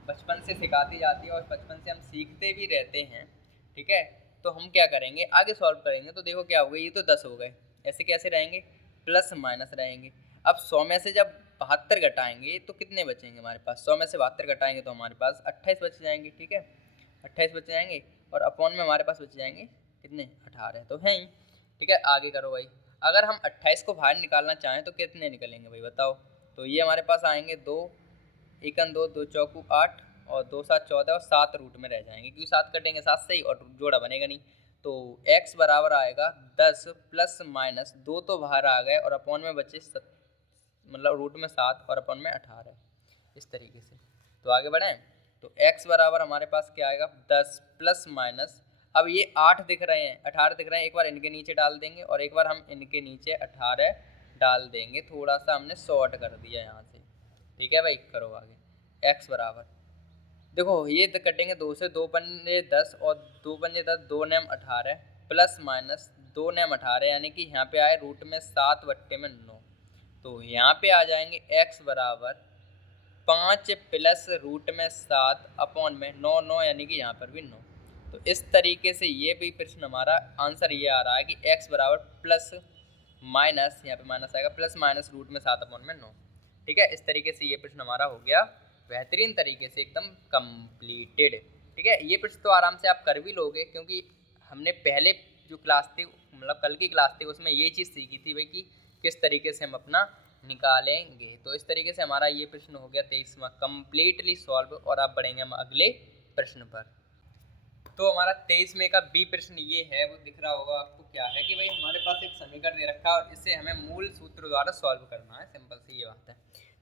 बचपन से सिखाती जाती है और बचपन से हम सीखते भी रहते हैं, ठीक है। तो हम क्या करेंगे, आगे सॉल्व करेंगे तो देखो क्या हो गया, ये तो 10 हो गए, ऐसे कैसे रहेंगे, प्लस माइनस रहेंगे। अब 100 में से जब 72 घटाएंगे तो कितने बचेंगे हमारे पास, 100 में से 72 घटाएंगे तो हमारे पास 28 बच जाएंगे, ठीक है, 28 बच जाएंगे, और अपॉन में हमारे पास बच जाएंगे कितने, 18 तो हैं ही, ठीक है। आगे करो भाई, अगर हम 28 को बाहर निकालना चाहें तो कितने निकलेंगे भाई बताओ। तो ये हमारे पास आएंगे 2 एकन 2, 2 चौकू 8 और 2 7 14 और 7 रूट में रह जाएंगे, क्योंकि 7 कटेंगे 7 से ही और जोड़ा बनेगा नहीं। तो x बराबर आएगा 10 प्लस माइनस 2 तो बाहर आ गए और अपॉन में बचे मतलब रूट में 7 और अपॉन में 18, इस तरीके से। तो आगे बढ़ें, तो x बराबर हमारे पास क्या आएगा, 10 प्लस माइनस, अब ये 8 दिख रहे हैं 18 दिख रहे हैं, एक बार इनके नीचे डाल देंगे और एक बार हम इनके नीचे 18 डाल देंगे, थोड़ा सा हमने शॉर्ट कर दिया यहाँ से, ठीक है भाई। करो आगे, x बराबर देखो ये कटेंगे 2 से, 2 पंजे 10 और 2 पंजे 10, 2 नेम 18 प्लस माइनस 2 नेम 18, यानी कि यहाँ पे आए रूट में 7 बट्टे में 9, तो यहाँ पे आ जाएंगे x बराबर 5 प्लस रूट में 7 अपॉन में 9, 9 यानी कि यहाँ पर भी 9। तो इस तरीके से ये भी प्रश्न हमारा आंसर ये आ रहा है कि x बराबर प्लस माइनस, यहाँ पे माइनस आएगा, प्लस माइनस रूट में 7 अपॉन में 9, ठीक है। इस तरीके से ये प्रश्न हमारा हो गया बेहतरीन तरीके से एकदम कंप्लीटेड, ठीक है। ये प्रश्न तो आराम से आप कर भी लोगे, क्योंकि हमने पहले जो क्लास थी मतलब कल की क्लास थी उसमें ये चीज़ सीखी थी भाई कि किस तरीके से हम अपना निकालेंगे। तो इस तरीके से हमारा ये प्रश्न हो गया 23वां कम्प्लीटली सॉल्व, और अब बढ़ेंगे हम अगले प्रश्न पर। तो हमारा 23 में का बी प्रश्न ये है, वो दिख रहा होगा आपको, क्या है कि भाई हमारे पास एक समीकरण दे रखा है और इसे हमें मूल सूत्र द्वारा सॉल्व करना है, सिंपल सी ये बात है।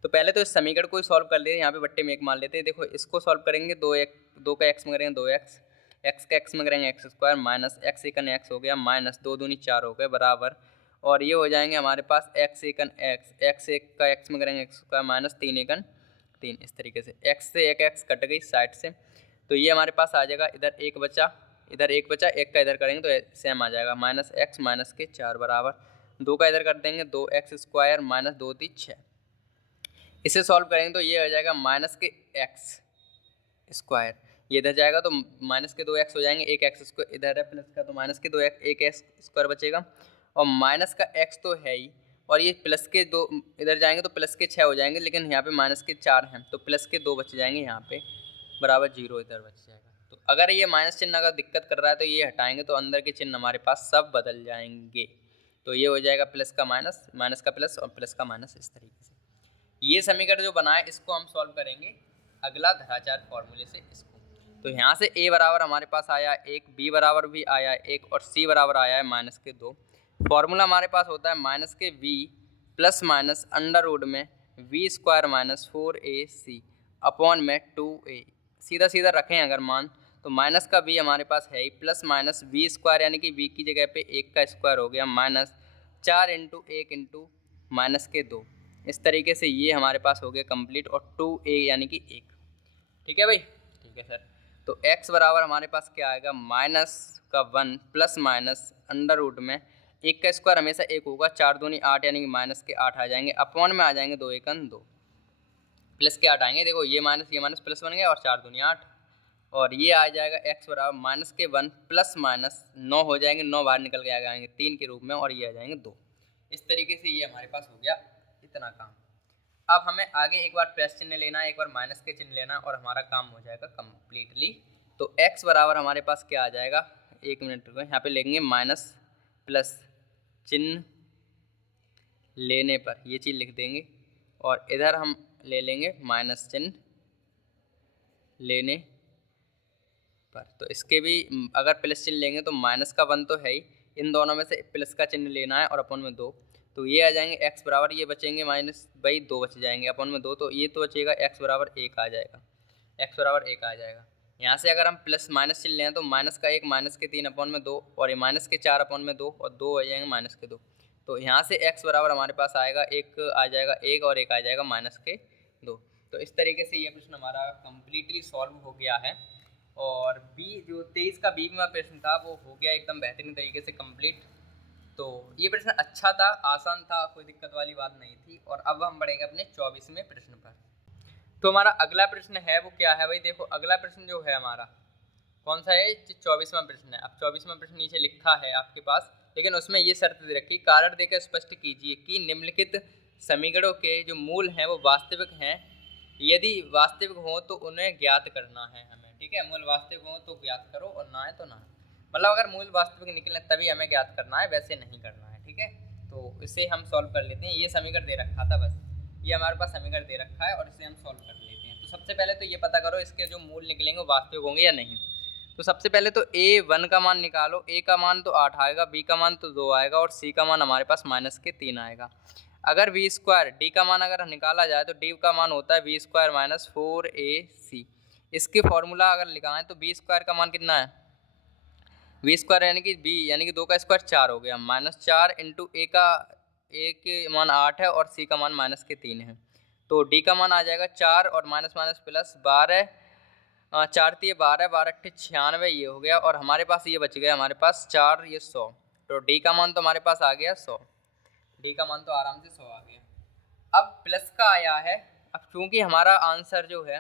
तो पहले तो इस समीकरण को ही सॉल्व कर लेते हैं, यहाँ पे बट्टे में 1 मान लेते हैं। देखो इसको सॉल्व करेंगे, 2 का एक्स में करेंगे 2x, एक्स का एक्स में करेंगे एक्स स्क्वायर माइनस एक्स एकन एक्स हो गया, माइनस 2 दूनी 4 हो गए बराबर, और ये हो जाएंगे हमारे पास एक्स एकन एक्स, एक्स एक का एक्स में करेंगे एक्स स्क्वायर माइनस 3 एकन 3, इस तरीके से एक्स से एक एक्स कट गई साइड से, तो ये हमारे पास आ जाएगा, इधर एक बचा इधर एक बचा, एक का इधर करेंगे तो सेम आ जाएगा, माइनस एक्स माइनस के 4 बराबर, 2 का इधर कर देंगे 2x स्क्वायर माइनस 2 3 6, इसे सॉल्व करेंगे तो ये हो जाएगा माइनस के एक्स स्क्वायर, ये इधर जाएगा तो माइनस के 2x हो जाएंगे, एक एक्स स्क्वायर इधर है प्लस का तो माइनस के 2x एक एक्स स्क्वायर बचेगा, और माइनस का x तो है ही, और ये प्लस के 2 इधर जाएंगे तो प्लस के 6 हो जाएंगे, लेकिन यहाँ पे माइनस के 4 हैं तो प्लस के 2 बच जाएंगे यहाँ पे बराबर 0 इधर बच जाएगा। तो अगर ये माइनस चिन्ह अगर दिक्कत कर रहा है तो ये हटाएंगे तो अंदर के चिन्ह हमारे पास सब बदल जाएंगे, तो ये हो जाएगा प्लस का माइनस, माइनस का प्लस और प्लस का माइनस, इस तरीके से। ये समीकरण जो बना है इसको हम सॉल्व करेंगे अगला धराचार फॉर्मूले से इसको। तो यहाँ से a बराबर हमारे पास आया 1, b बराबर भी आया 1 और c बराबर आया है माइनस के 2। फॉर्मूला हमारे पास होता है माइनस के v plus minus under root में v square minus 4ac upon में 2a, सीधा सीधा रखें अगर मान तो माइनस का v हमारे पास है ही, प्लस माइनस v स्क्वायर यानी कि v की जगह पे 1 का स्क्वायर हो गया माइनस 4 इंटू 1 इंटू माइनस के 2, इस तरीके से ये हमारे पास हो गया कंप्लीट, और 2a यानी कि 1, ठीक है भाई, ठीक है सर। तो x बराबर हमारे पास क्या आएगा, माइनस का 1 प्लस माइनस अंडर रूट में 1 का स्क्वायर हमेशा 1 होगा, 4 दूनी 8 यानी कि माइनस के 8 आ जाएंगे, अपॉन में आ जाएंगे 2 एकन 2, प्लस के 8 आएंगे, देखो ये माइनस प्लस बन गया और 4 दूनी 8, और ये आ जाएगा x बराबर माइनस के 1 प्लस माइनस 9 हो जाएंगे, 9 बाहर निकल के आ जाएंगे 3 के रूप में, और ये आ जाएंगे 2, इस तरीके से ये हमारे पास हो गया इतना काम। अब हमें आगे एक बार प्लस चिन्ह लेना है, एक बार माइनस के चिन्ह लेना, और हमारा काम हो जाएगा कम्प्लीटली। तो x बराबर हमारे पास क्या आ जाएगा, 1 मिनट रुको, यहाँ पे लेंगे माइनस प्लस चिन्ह लेने पर ये चीज़ लिख देंगे, और इधर हम ले लेंगे माइनस चिन्ह लेने पर। तो इसके भी अगर प्लस चिन्ह लेंगे तो माइनस का 1 तो है ही, इन दोनों में से प्लस का चिन्ह लेना है और अपन में 2, तो ये आ जाएंगे x बराबर, ये बचेंगे माइनस बाई 2 बच जाएंगे अपन में 2, तो ये तो बचेगा x बराबर 1 आ जाएगा, x बराबर 1 आ जाएगा। यहाँ से अगर हम प्लस माइनस चिन्ह लें तो माइनस का 1 माइनस के 3 अपन में 2 और ये माइनस के 4 अपन में 2 और 2 आ जाएंगे माइनस के 2, तो यहाँ से x बराबर हमारे पास आएगा 1 आ जाएगा 1 और 1 आ जाएगा माइनस के 2। तो इस तरीके से ये प्रश्न हमारा कम्प्लीटली सॉल्व हो गया है। और बी जो 23 का 20वां प्रश्न था वो हो गया एकदम बेहतरीन तरीके से कंप्लीट। तो ये प्रश्न अच्छा था, आसान था, कोई दिक्कत वाली बात नहीं थी। और अब हम बढ़ेंगे अपने 24वें प्रश्न पर। तो हमारा अगला प्रश्न है वो क्या है भाई, देखो अगला प्रश्न जो है हमारा कौन सा है, 24वां प्रश्न है। अब 24वां प्रश्न नीचे लिखा है आपके पास, लेकिन उसमें ये शर्त दे रखी, कारण देकर स्पष्ट कीजिए कि निम्नलिखित समीकरणों के जो मूल हैं वो वास्तविक हैं, यदि वास्तविक हो तो उन्हें ज्ञात करना है हमें। ठीक है, मूल वास्तविक हो तो ज्ञात करो और ना है तो ना, मतलब अगर मूल वास्तविक निकले तभी हमें ज्ञात करना है, वैसे नहीं करना है। ठीक है, तो इसे हम सॉल्व कर लेते हैं। ये समीकरण दे रखा था, बस ये हमारे पास समीकरण दे रखा है और इसे हम सॉल्व कर लेते हैं। तो सबसे पहले तो ये पता करो इसके जो मूल निकलेंगे वो वास्तविक होंगे या नहीं। तो सबसे पहले तो a1 का मान निकालो, a का मान तो 8 आएगा, b का मान तो 2 आएगा और c का मान हमारे पास माइनस के 3 आएगा। अगर v स्क्वायर d का मान अगर निकाला जाए तो d का मान होता है v स्क्वायर माइनस 4ac। इसके फॉर्मूला अगर लिखाएं तो b स्क्वायर का मान कितना है, v स्क्वायर यानी कि b यानी कि 2 का स्क्वायर 4 हो गया, -4 इंटू a के मान 8 है और c का मान माइनस के 3 है। तो d का मान आ जाएगा 4 और माइनस माइनस प्लस 12, 4 3 12, 12 8 96 ये हो गया। और हमारे पास ये बच गया, हमारे पास 4 ये 100, तो d का मान तो हमारे पास आ गया 100, d का मान तो आराम से 100 आ गया। अब प्लस का आया है, अब चूंकि हमारा आंसर जो है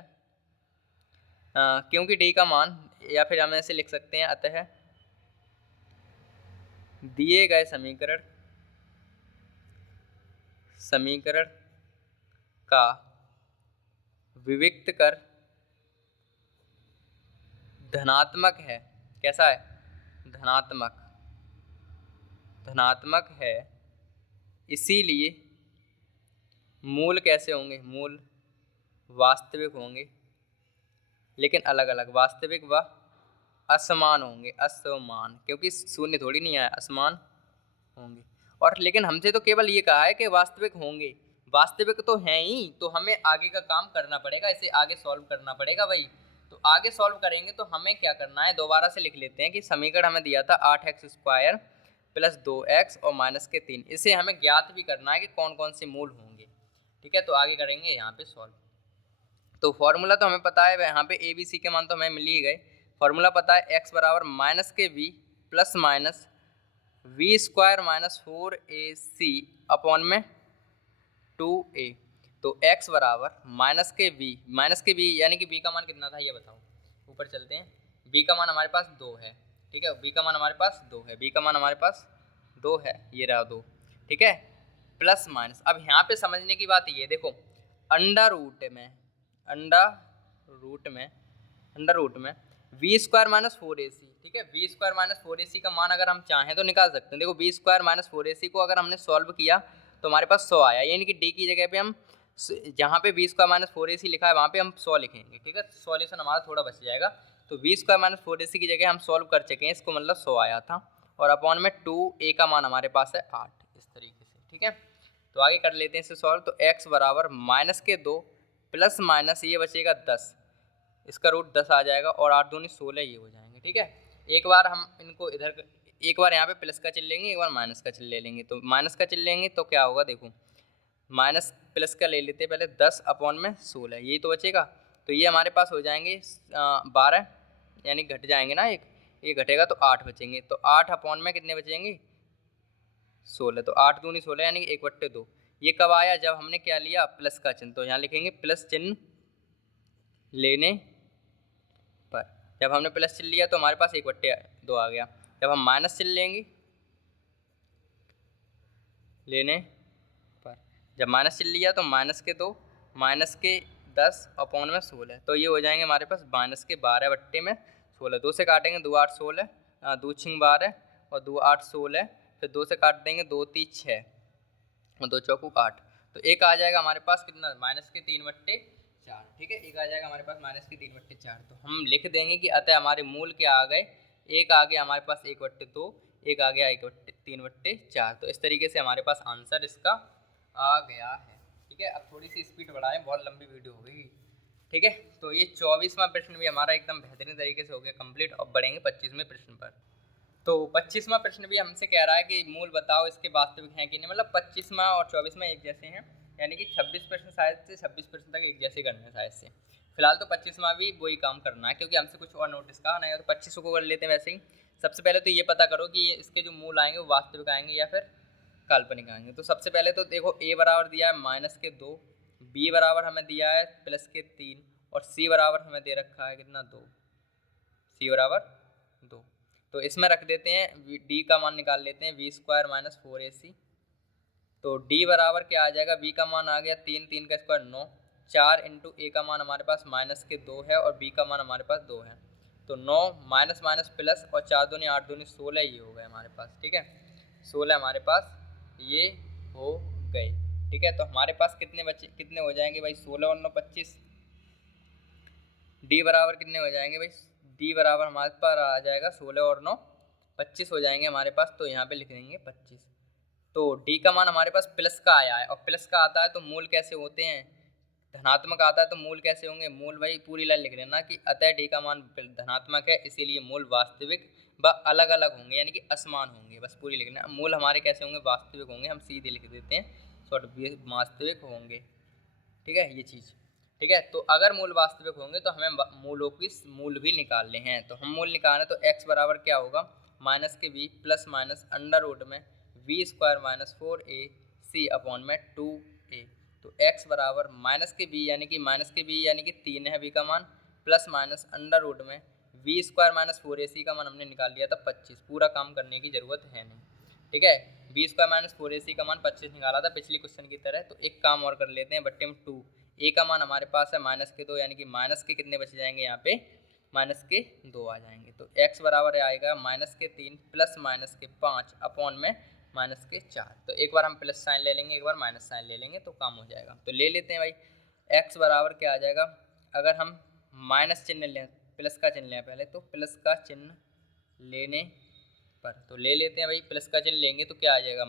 क्योंकि d का मान, या फिर हम ऐसे लिख सकते हैं, अतः दिए गए समीकरण का विविक्त कर धनात्मक है। कैसा है, धनात्मक है, इसीलिए मूल कैसे होंगे, मूल वास्तविक होंगे, लेकिन अलग अलग, वास्तविक व असमान होंगे, असमान, क्योंकि शून्य थोड़ी नहीं आया, असमान होंगे। और लेकिन हमसे तो केवल ये कहा है कि वास्तविक होंगे, वास्तविक तो हैं ही, तो हमें आगे का काम करना पड़ेगा, इसे आगे सॉल्व करना पड़ेगा भाई। तो आगे सॉल्व करेंगे तो हमें क्या करना है, दोबारा से लिख लेते हैं कि समीकरण हमें दिया था 8x स्क्वायर प्लस 2x और माइनस के 3, इसे हमें ज्ञात भी करना है कि कौन कौन से मूल होंगे। ठीक है, तो आगे करेंगे यहाँ पे सॉल्व। तो फॉर्मूला तो हमें पता है, यहाँ पे ए बी सी के मान तो हमें मिल ही गए। फॉर्मूला पता है x बराबर माइनस के v plus minus v square minus 4ac upon में 2a। तो x बराबर माइनस के v यानी कि v का मान कितना था ये बताओ, ऊपर चलते हैं। v का मान हमारे पास 2 है, ठीक है, v का मान हमारे पास 2 है, v का मान हमारे पास 2 है, ये रहा 2, ठीक है, प्लस माइनस। अब यहाँ पे समझने की बात ये देखो, अंडर रूट में वी स्क्वायर माइनस 4ac, ठीक है, वी स्क्वायर माइनस 4ac का मान अगर हम चाहें तो निकाल सकते हैं। देखो वी स्क्वायर माइनस 4ac को अगर हमने सॉल्व किया तो हमारे पास 100 आया, यानी कि डी की जगह पे हम जहाँ पे वी स्क्वायर माइनस 4ac लिखा है वहाँ पे हम 100 लिखेंगे, ठीक है, सॉल्यूशन हमारा थोड़ा बच जाएगा। तो वी स्क्वायर माइनस 4ac की जगह हम सॉल्व कर चुके हैं, इसको मतलब 100 आया था, और अपॉन में 2a का मान हमारे पास है 8, इस तरीके से, ठीक है। तो आगे कर लेते हैं इसे सॉल्व। तो x बराबर माइनस के 2 प्लस माइनस ये बचेगा 10, इसका रूट 10 आ जाएगा, और 8 दूनी 16 ये हो जाएंगे, ठीक है। एक बार हम इनको इधर, एक बार यहाँ पे प्लस का चिन्ह लेंगे, एक बार माइनस का चिन्ह ले लेंगे। तो माइनस का चिन्ह लेंगे तो क्या होगा, देखो माइनस प्लस का ले लेते हैं पहले, 10 अपॉन में 16 यही तो बचेगा। तो ये हमारे पास हो जाएंगे 12, यानी घट जाएंगे ना, एक ये घटेगा तो 8 बचेंगे। तो 8 अपॉन में कितने बचेंगे, 16, तो 8 दूनी 16 यानी कि 1/2। ये कब आया, जब हमने क्या लिया, प्लस का चिन्ह। तो यहाँ लिखेंगे प्लस चिन्ह लेने पर, जब हमने प्लस चिन्ह लिया तो हमारे पास 1/2 आ गया। जब हम माइनस चिन्ह लेंगे लेने पर, जब माइनस चिन्ह लिया तो माइनस के 2 माइनस के 10 अपॉन में 16, तो ये हो जाएंगे हमारे पास माइनस के 12/16। 2 से काटेंगे 2 8 16, 2 6 12 और 2 8 16, फिर 2 से काट देंगे 2 3 6 और 2 चौकू 8। तो एक आ जाएगा हमारे पास कितना, -3/4, 4, ठीक है। एक आ जाएगा हमारे पास -3/4। तो हम लिख देंगे कि अतः हमारे मूल क्या आ गए, एक आ गया हमारे पास 1/2, एक आ गया 3/4। तो इस तरीके से हमारे पास आंसर इसका आ गया है, ठीक है। अब थोड़ी सी स्पीड बढ़ाएं, बहुत लंबी वीडियो हो गई, ठीक है। तो ये 24वां प्रश्न भी हमारा एकदम बेहतरीन तरीके से हो गया कंप्लीट। अब बढ़ेंगे 25वें प्रश्न पर। तो 25वां प्रश्न भी हमसे कह रहा है कि मूल बताओ इसके वास्तविक हैं कि नहीं। मतलब 25वां और 24वां एक जैसे हैं, यानी कि 26 प्रश्न शायद से 26 प्रश्न तक एक जैसे करने हैं शायद से। फिलहाल तो 25वां भी वही काम करना है, क्योंकि हमसे कुछ और नोटिस कहा नहीं है, तो 25 को कर लेते हैं वैसे ही। सबसे पहले तो ये पता करो कि इसके जो मूल आएंगे वो वास्तविक आएंगे या फिर काल्पनिक आएंगे। तो सबसे पहले तो देखो, ए बराबर दिया है -2, बी बराबर हमें दिया है +3 और सी बराबर हमें दे रखा है कितना, 2। सी बराबर 2। तो इसमें रख देते हैं, डी का मान निकाल लेते हैं, v² - 4ac। तो d बराबर क्या आ जाएगा, v का मान आ गया 3, 3 का स्क्वायर 9, 4 इंटू a का मान हमारे पास -2 है और b का मान हमारे पास 2 है। तो 9 माइनस माइनस प्लस और 4 दूनी 8 दूनी 16, ये हो गए हमारे पास, ठीक है। 16 हमारे पास ये हो गए, ठीक है। तो हमारे पास कितने बचे, कितने हो जाएंगे भाई, 16 और 9 25। डी बराबर कितने हो जाएंगे भाई, डी बराबर हमारे पास आ जाएगा 16 और 9 25 हो जाएंगे हमारे पास। तो यहाँ पे लिख देंगे 25। तो डी का मान हमारे पास प्लस का आया है, और प्लस का आता है तो मूल कैसे होते हैं, धनात्मक आता है तो मूल कैसे होंगे, मूल भाई पूरी लाइन लिख लेना कि अतः डी का मान धनात्मक है, इसीलिए मूल वास्तविक व अलग अलग होंगे, यानी कि असमान होंगे। बस पूरी लिखना, मूल हमारे कैसे होंगे, वास्तविक होंगे। हम सीधे लिख देते हैं, वास्तविक होंगे, ठीक है, ये चीज़, ठीक है। तो अगर मूल वास्तविक होंगे तो हमें मूलों की मूल भी निकालने हैं। तो हम मूल निकालें तो x बराबर क्या होगा, माइनस के v plus minus under root में v² - 4ac अपॉन में 2a। तो x बराबर माइनस के v यानी कि 3 है v का मान, प्लस माइनस अंडर रूट में v² - 4ac का मान हमने निकाल लिया था 25। पूरा काम करने की ज़रूरत है नहीं, ठीक है। v² - 4ac का मान 25 निकाला था पिछली क्वेश्चन की तरह। तो एक काम और कर लेते हैं, बट्टे में 2, a का मान हमारे पास है -2, यानी कि माइनस के कितने बच जाएंगे यहाँ पे, -2 आ जाएंगे। तो x बराबर आएगा -3 प्लस -5 अपॉन में -4। तो एक बार हम प्लस साइन ले लेंगे, एक बार माइनस साइन ले लेंगे, तो काम हो जाएगा। तो ले लेते हैं भाई, x बराबर क्या आ जाएगा, अगर हम माइनस चिन्ह लें, प्लस का चिन्ह लें पहले, तो प्लस का चिन्ह लेने पर, तो ले लेते हैं भाई, प्लस का चिन्ह लेंगे तो क्या आ जाएगा,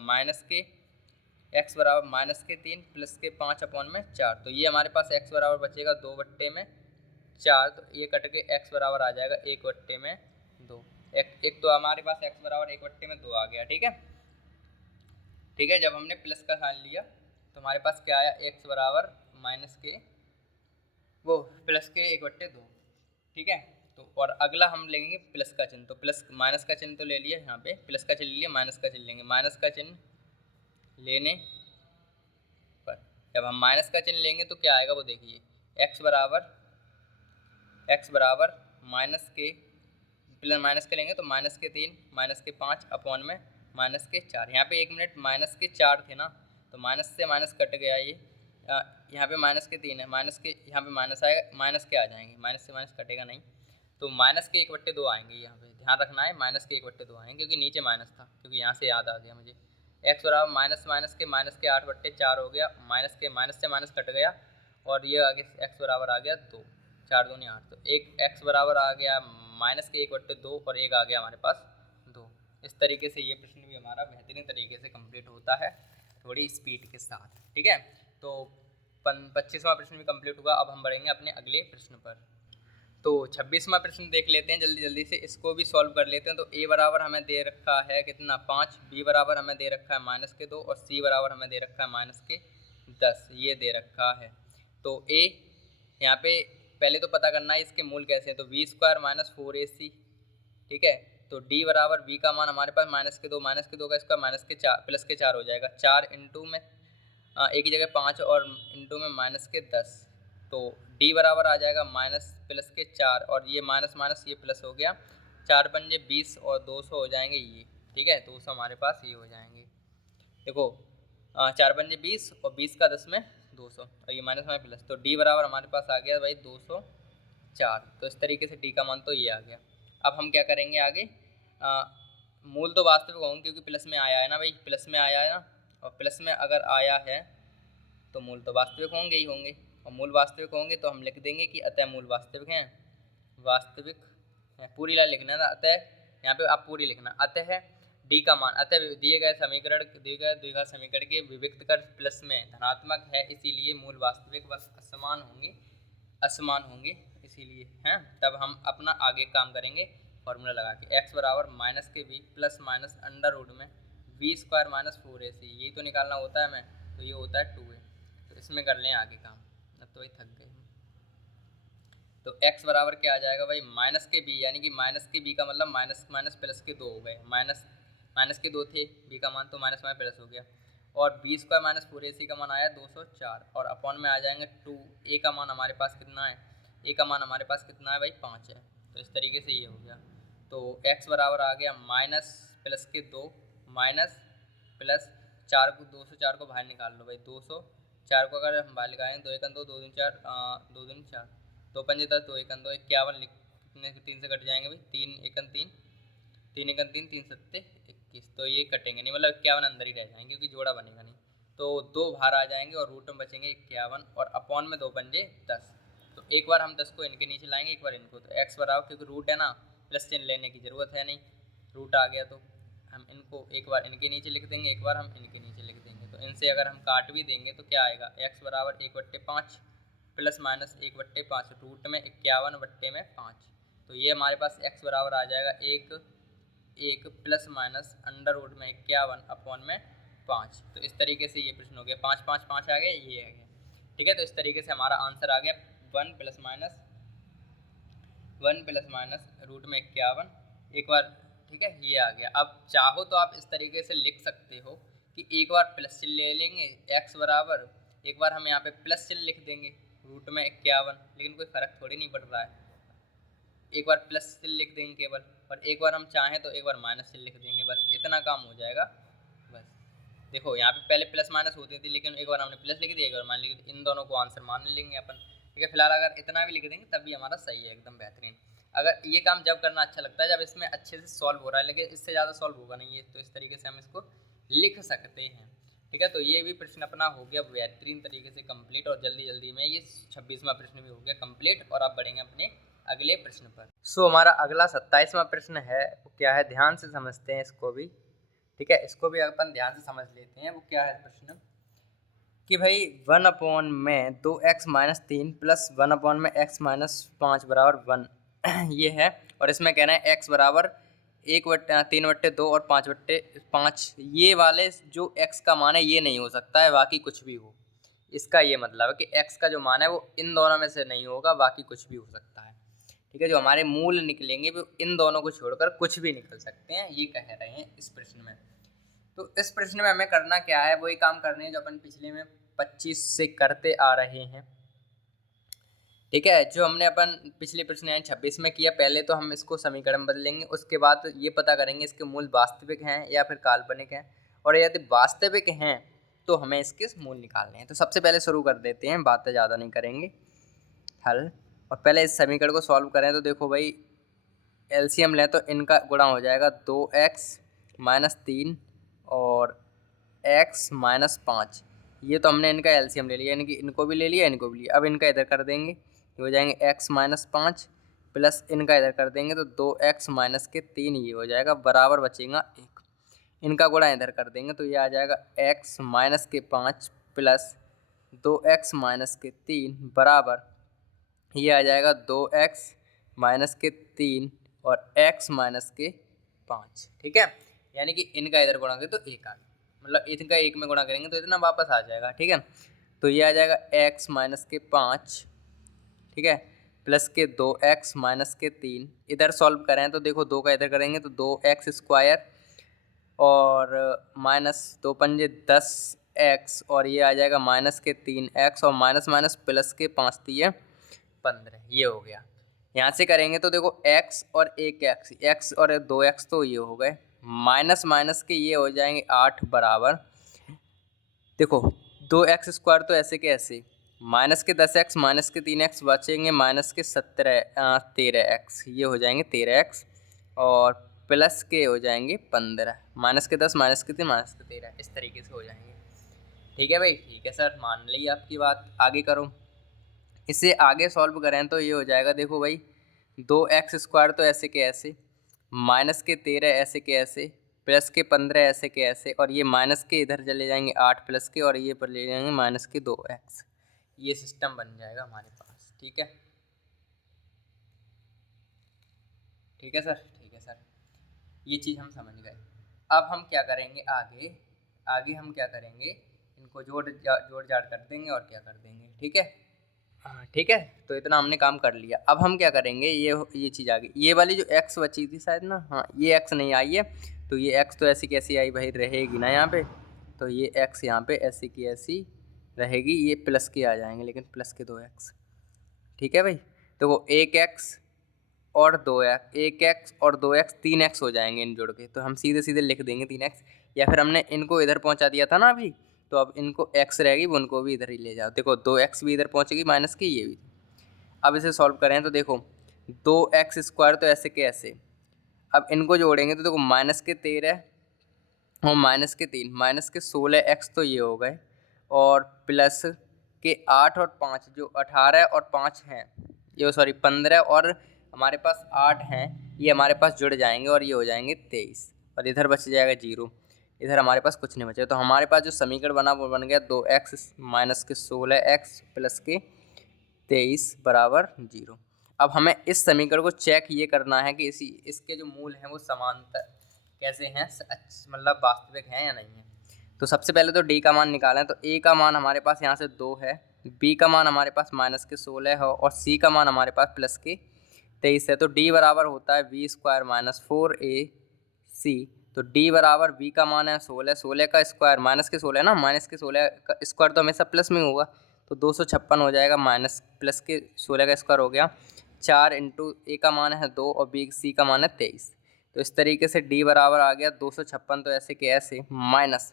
x बराबर -3 प्लस के 5 अपॉन में 4। तो ये हमारे पास x बराबर बचेगा 2/4। तो ये कट के x बराबर आ जाएगा 1/2। एक तो हमारे पास x बराबर 1/2 आ गया, ठीक है, ठीक है। जब हमने प्लस का साइन लिया तो हमारे पास क्या आया, x बराबर प्लस के 1/2, ठीक है। तो और अगला हम लेंगे प्लस का चिन्ह, तो प्लस माइनस का चिन्ह तो ले लिया, यहाँ पे प्लस का चिन्ह लिया, माइनस का चिन्ह लेंगे। माइनस का चिन्ह लेने पर जब हम माइनस का चिन्ह लेंगे तो क्या आएगा वो देखिए, x बराबर माइनस के प्लस माइनस के लेंगे तो -3 -5 अपॉन में -4। यहाँ पे 1 मिनट, -4 थे ना, तो माइनस से माइनस कट गया, ये यहाँ पे -3 है, माइनस के यहाँ पे माइनस आएगा, माइनस के आ जाएंगे, माइनस से माइनस कटेगा नहीं, तो -1/2 आएंगे। यहाँ पे ध्यान रखना है, -1/2 आएंगे, क्योंकि नीचे माइनस था, क्योंकि यहाँ से याद आ गया मुझे। x बराबर माइनस के 8/4 हो गया, माइनस से माइनस कट गया, और ये आगे x बराबर आ गया 2, 4 दूनी 8। तो एक x बराबर आ गया -1/2 और एक आ गया हमारे पास 2। इस तरीके से ये प्रश्न भी हमारा बेहतरीन तरीके से कंप्लीट होता है, थोड़ी स्पीड के साथ, ठीक है। तो 25वां प्रश्न भी कंप्लीट हुआ। अब हम बढ़ेंगे अपने अगले प्रश्न पर। तो 26वां प्रश्न देख लेते हैं जल्दी जल्दी से, इसको भी सॉल्व कर लेते हैं। तो a बराबर हमें दे रखा है कितना, 5, b बराबर हमें दे रखा है -2 और c बराबर हमें दे रखा है -10, ये दे रखा है। तो a यहाँ पे पहले तो पता करना है इसके मूल कैसे हैं, तो v² - 4ac, ठीक है। तो d बराबर v का मान हमारे पास -2 का स्क्वायर प्लस के 4 हो जाएगा, 4 इंटू में एक ही जगह 5 और इंटू में -10। तो d बराबर आ जाएगा प्लस के 4 और ये माइनस माइनस ये प्लस हो गया, 4 पंजे 20 और 200 हो जाएंगे ये, ठीक है। 200 हमारे पास ये हो जाएंगे, देखो 4 पंजे 20 और 20 का 10 में 200 और ये माइनस में प्लस, तो d बराबर हमारे पास आ गया भाई 204। तो इस तरीके से d का मान तो ये आ गया। अब हम क्या करेंगे आगे, मूल तो वास्तविक होंगे क्योंकि प्लस में आया है ना भाई, प्लस में आया है ना, और प्लस में अगर आया है तो मूल तो वास्तविक होंगे ही होंगे। और मूल वास्तविक होंगे तो हम लिख देंगे कि अतः मूल वास्तविक हैं, वास्तविक हैं। पूरी लाइन लिखना ना, अतः यहाँ पे आप पूरी लिखना, अतः डी का मान, अतः दिए गए द्विघात समीकरण के विविक्त कर प्लस में धनात्मक है, इसीलिए मूल वास्तविक व असमान होंगे इसीलिए हैं। तब हम अपना आगे काम करेंगे फॉर्मूला लगा के, x बराबर माइनस के b plus minus under root में वी स्क्वायर माइनस 4ac, यही तो निकालना होता है हमें, तो ये होता है 2a। तो इसमें कर लें आगे काम, अब तो वही थक गए। तो x बराबर क्या आ जाएगा भाई, माइनस के b, यानी कि माइनस के b का मतलब माइनस माइनस प्लस के 2 हो गए, माइनस के 2 थे b का मान, तो माइनस माइनस प्लस हो गया। और b स्क्वायर माइनस 4ac का मान आया 204, और अपॉन में आ जाएंगे 2, a का मान हमारे पास कितना है, a का मान हमारे पास कितना है भाई 5 है। तो इस तरीके से ये हो गया। तो x बराबर आ गया माइनस प्लस के 2 माइनस प्लस 4 को 204 को बाहर निकाल लो भाई, 204 को अगर हम बाहर निकालेंगे 2 1 2 2 3 4 2 2 4 2 5 10 2 1 2 51, कितने 3 से कट जाएंगे भाई, 3 1 3 3 1 3 3 7 21, तो ये कटेंगे नहीं, मतलब 51 अंदर ही रह जाएंगे क्योंकि जोड़ा बनेगा नहीं। तो 2 बाहर आ जाएंगे और रूट में बचेंगे 51 और अपॉन में 2 पंजे 10। तो एक बार हम 10 को इनके नीचे लाएंगे, एक बार इनको, तो x बराबर, क्योंकि रूट है ना प्लस चिन्ह लेने की ज़रूरत है नहीं, रूट आ गया तो हम इनको एक बार इनके नीचे लिख देंगे, एक बार हम इनके नीचे लिख देंगे। तो इनसे अगर हम काट भी देंगे तो क्या आएगा, x बराबर 1/5 प्लस माइनस 1/5 रूट में 51/5। तो ये हमारे पास x बराबर आ जाएगा 1 प्लस माइनस अंडर रूट में 51 अपॉन में 5। तो इस तरीके से ये प्रश्न हो गया, 5 5 5 आ गए, ये आ गया। ठीक है, तो इस तरीके से हमारा आंसर आ गया 1 प्लस माइनस रूट में 51, एक बार। ठीक है, ये आ गया। अब चाहो तो आप इस तरीके से लिख सकते हो कि एक बार प्लस चिन्ह ले लेंगे, x बराबर, एक बार हम यहाँ पे प्लस चिन्ह लिख देंगे रूट में 51, लेकिन कोई फ़र्क थोड़ी नहीं पड़ रहा है, एक बार प्लस चिन्ह लिख देंगे केवल, और एक बार हम चाहें तो एक बार माइनस चिन्ह लिख देंगे, बस इतना काम हो जाएगा। बस देखो यहाँ पे पहले प्लस माइनस होती थी, लेकिन एक बार हमने प्लस लिख दिया, एक बार माइनस लिख दिया, इन दोनों को आंसर मान लेंगे अपन। ठीक है, फिलहाल अगर इतना भी लिख देंगे तब भी हमारा सही है, एकदम बेहतरीन। अगर ये काम जब करना अच्छा लगता है जब इसमें अच्छे से सॉल्व हो रहा है, लेकिन इससे ज़्यादा सॉल्व होगा नहीं है, तो इस तरीके से हम इसको लिख सकते हैं। ठीक है, तो ये भी प्रश्न अपना हो गया बेहतरीन तरीके से कंप्लीट, और जल्दी जल्दी में ये 26वां प्रश्न भी हो गया कंप्लीट, और आप बढ़ेंगे अपने अगले प्रश्न पर। हमारा अगला 27वां प्रश्न है, वो क्या है, ध्यान से समझते हैं इसको भी। ठीक है, इसको भी अपन ध्यान से समझ लेते हैं। वो क्या है प्रश्न कि भाई 1 में 2x माइनस 3 प्लस 1 में x माइनस 5 बराबर 1 ये है, और इसमें कहना है x बराबर 3/2 और 5/5। ये वाले जो x का मान है ये नहीं हो सकता है, बाकी कुछ भी हो। इसका ये मतलब है कि x का जो मान है वो इन दोनों में से नहीं होगा, बाकी कुछ भी हो सकता है। ठीक है, जो हमारे मूल निकलेंगे वो इन दोनों को छोड़कर कुछ भी निकल सकते हैं, ये कह रहे हैं इस प्रश्न में। तो इस प्रश्न में हमें करना क्या है, वही काम करने हैं जो अपन पिछले में 25 से करते आ रहे हैं। ठीक है, जो हमने अपन पिछले प्रश्न यानी 26 में किया, पहले तो हम इसको समीकरण बदलेंगे, उसके बाद ये पता करेंगे इसके मूल वास्तविक हैं या फिर काल्पनिक हैं, और यदि वास्तविक हैं तो हमें इसके मूल निकालने हैं। तो सबसे पहले शुरू कर देते हैं, बातें ज़्यादा नहीं करेंगे, हल। और पहले इस समीकरण को सॉल्व करें तो देखो भाई, एलसीएम लें तो इनका गुणा हो जाएगा 2x माइनस 3 और x माइनस 5। ये तो हमने इनका एलसीएम ले लिया, यानी कि इनको भी ले लिया, इनको भी लिया। अब इनका इधर कर देंगे, ये हो जाएंगे x माइनस 5 प्लस इनका इधर कर देंगे तो 2x माइनस के 3, ये हो जाएगा बराबर बचेगा 1। इनका गुणा इधर कर देंगे तो ये आ जाएगा x माइनस के 5 प्लस 2x माइनस के 3 बराबर, ये आ जाएगा 2x माइनस के 3 और x माइनस के 5। ठीक है, यानी कि इनका इधर गुणा करें तो 1 आ गया, मतलब इनका 1 में गुणा करेंगे तो इतना वापस आ जाएगा। ठीक है, तो ये आ जाएगा x माइनस के 5, ठीक है, प्लस के 2x माइनस के 3। इधर सॉल्व करें तो देखो 2 का इधर करेंगे तो 2x स्क्वायर और माइनस 2 पंजे 10x, और ये आ जाएगा माइनस के 3x और माइनस माइनस प्लस के 5 3 15, ये हो गया। यहाँ से करेंगे तो देखो x और 1x, x और 2x तो ये हो गए, माइनस माइनस के ये हो जाएंगे 8 बराबर, देखो 2x स्क्वायर तो ऐसे के ऐसे, माइनस के 10x माइनस के 3x बचेंगे माइनस के 13x, ये हो जाएंगे 13x, और प्लस के हो जाएंगे 15, माइनस के 10 माइनस के 3 माइनस के 13, इस तरीके से हो जाएंगे। ठीक है भाई, ठीक है सर, मान ली आपकी बात, आगे करो। इसे आगे सॉल्व करें तो ये हो जाएगा, देखो भाई 2x² तो ऐसे के ऐसे, -13 ऐसे के ऐसे, +15 ऐसे के ऐसे, और ये माइनस के इधर चले जाएंगे 8 प्लस के, और ये पर ले जाएंगे -2x। ये सिस्टम बन जाएगा हमारे पास। ठीक है, ठीक है सर, ठीक है सर, ये चीज़ हम समझ गए। अब हम क्या करेंगे आगे, आगे हम क्या करेंगे, इनको जोड़ जाड़ कर देंगे और क्या कर देंगे। ठीक है, हाँ ठीक है, तो इतना हमने काम कर लिया। अब हम क्या करेंगे, ये चीज़ आ गई, ये वाली जो x बची थी शायद ना, हाँ ये x नहीं आई है, तो ये x तो ऐसी कैसी आई भाई, रहेगी ना यहाँ पे, तो ये x यहाँ पे ऐसी की ऐसी रहेगी, ये प्लस के आ जाएंगे, लेकिन प्लस के 2x। ठीक है भाई, तो वो 1x और 2x, 1x और 2x 3x हो जाएंगे इन जोड़ के, तो हम सीधे सीधे लिख देंगे 3x, या फिर हमने इनको इधर पहुंचा दिया था ना अभी, तो अब इनको x रहेगी, उनको भी इधर ही ले जाओ। देखो 2x भी इधर पहुंचेगी माइनस की, ये भी। अब इसे सॉल्व करें तो देखो 2x² तो ऐसे के ऐसे, अब इनको जोड़ेंगे तो देखो -13 और -3, -16x तो ये हो गए, और प्लस के 8 और 5, जो 18 और 5 हैं, ये सॉरी 15 और हमारे पास 8 हैं, ये हमारे पास जुड़ जाएंगे और ये हो जाएंगे 23, और इधर बच जाएगा 0, इधर हमारे पास कुछ नहीं बचा। तो हमारे पास जो समीकरण बना वो बन गया 2x - 16x + के 23 बराबर 0। अब हमें इस समीकरण को चेक ये करना है कि इसके जो मूल हैं वो समांतर कैसे हैं, मतलब वास्तविक हैं या नहीं है। तो सबसे पहले तो d का मान निकालें, तो a का मान हमारे पास यहाँ से 2 है, b का मान हमारे पास -16 है, और c का मान हमारे पास +23 है। तो d बराबर होता है v² - 4ac। तो d बराबर v का मान है 16, 16 का स्क्वायर -16 ना, -16 का स्क्वायर तो हमेशा प्लस में होगा, तो 256 हो जाएगा, +16 का स्क्वायर हो गया 4 इंटू a का मान है 2 और c का मान है 23। तो इस तरीके से d बराबर आ गया 256, तो ऐसे के ऐसे माइनस,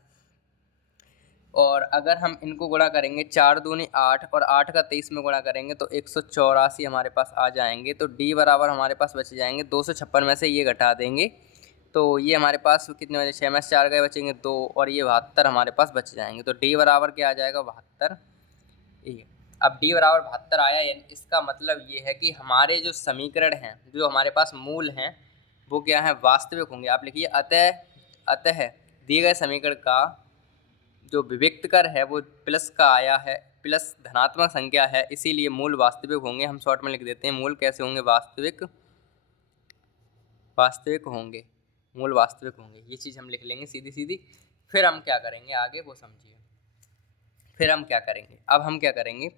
और अगर हम इनको गुणा करेंगे 4 दूनी 8 और 8 का 23 में गुणा करेंगे तो 184 हमारे पास आ जाएंगे। तो d बराबर हमारे पास बच जाएंगे 256 में से ये घटा देंगे, तो ये हमारे पास कितने बचे, 6 में से 4 गए, बचेंगे 2, और ये 72 हमारे पास बच जाएंगे। तो d बराबर क्या आ जाएगा, 72। ये अब d बराबर 72 आया, इसका मतलब ये है कि हमारे जो समीकरण हैं, जो हमारे पास मूल हैं, वो क्या है, वास्तविक होंगे। आप लिखिए अतः दिए गए समीकरण का जो विविक्त कर है वो प्लस का आया है, प्लस धनात्मक संख्या है, इसीलिए मूल वास्तविक होंगे। हम शॉर्ट में लिख देते हैं, मूल कैसे होंगे, वास्तविक होंगे, मूल वास्तविक होंगे। ये चीज़ हम लिख लेंगे सीधी सीधी। फिर हम क्या करेंगे आगे वो समझिए। फिर हम क्या करेंगे, अब हम क्या करेंगे,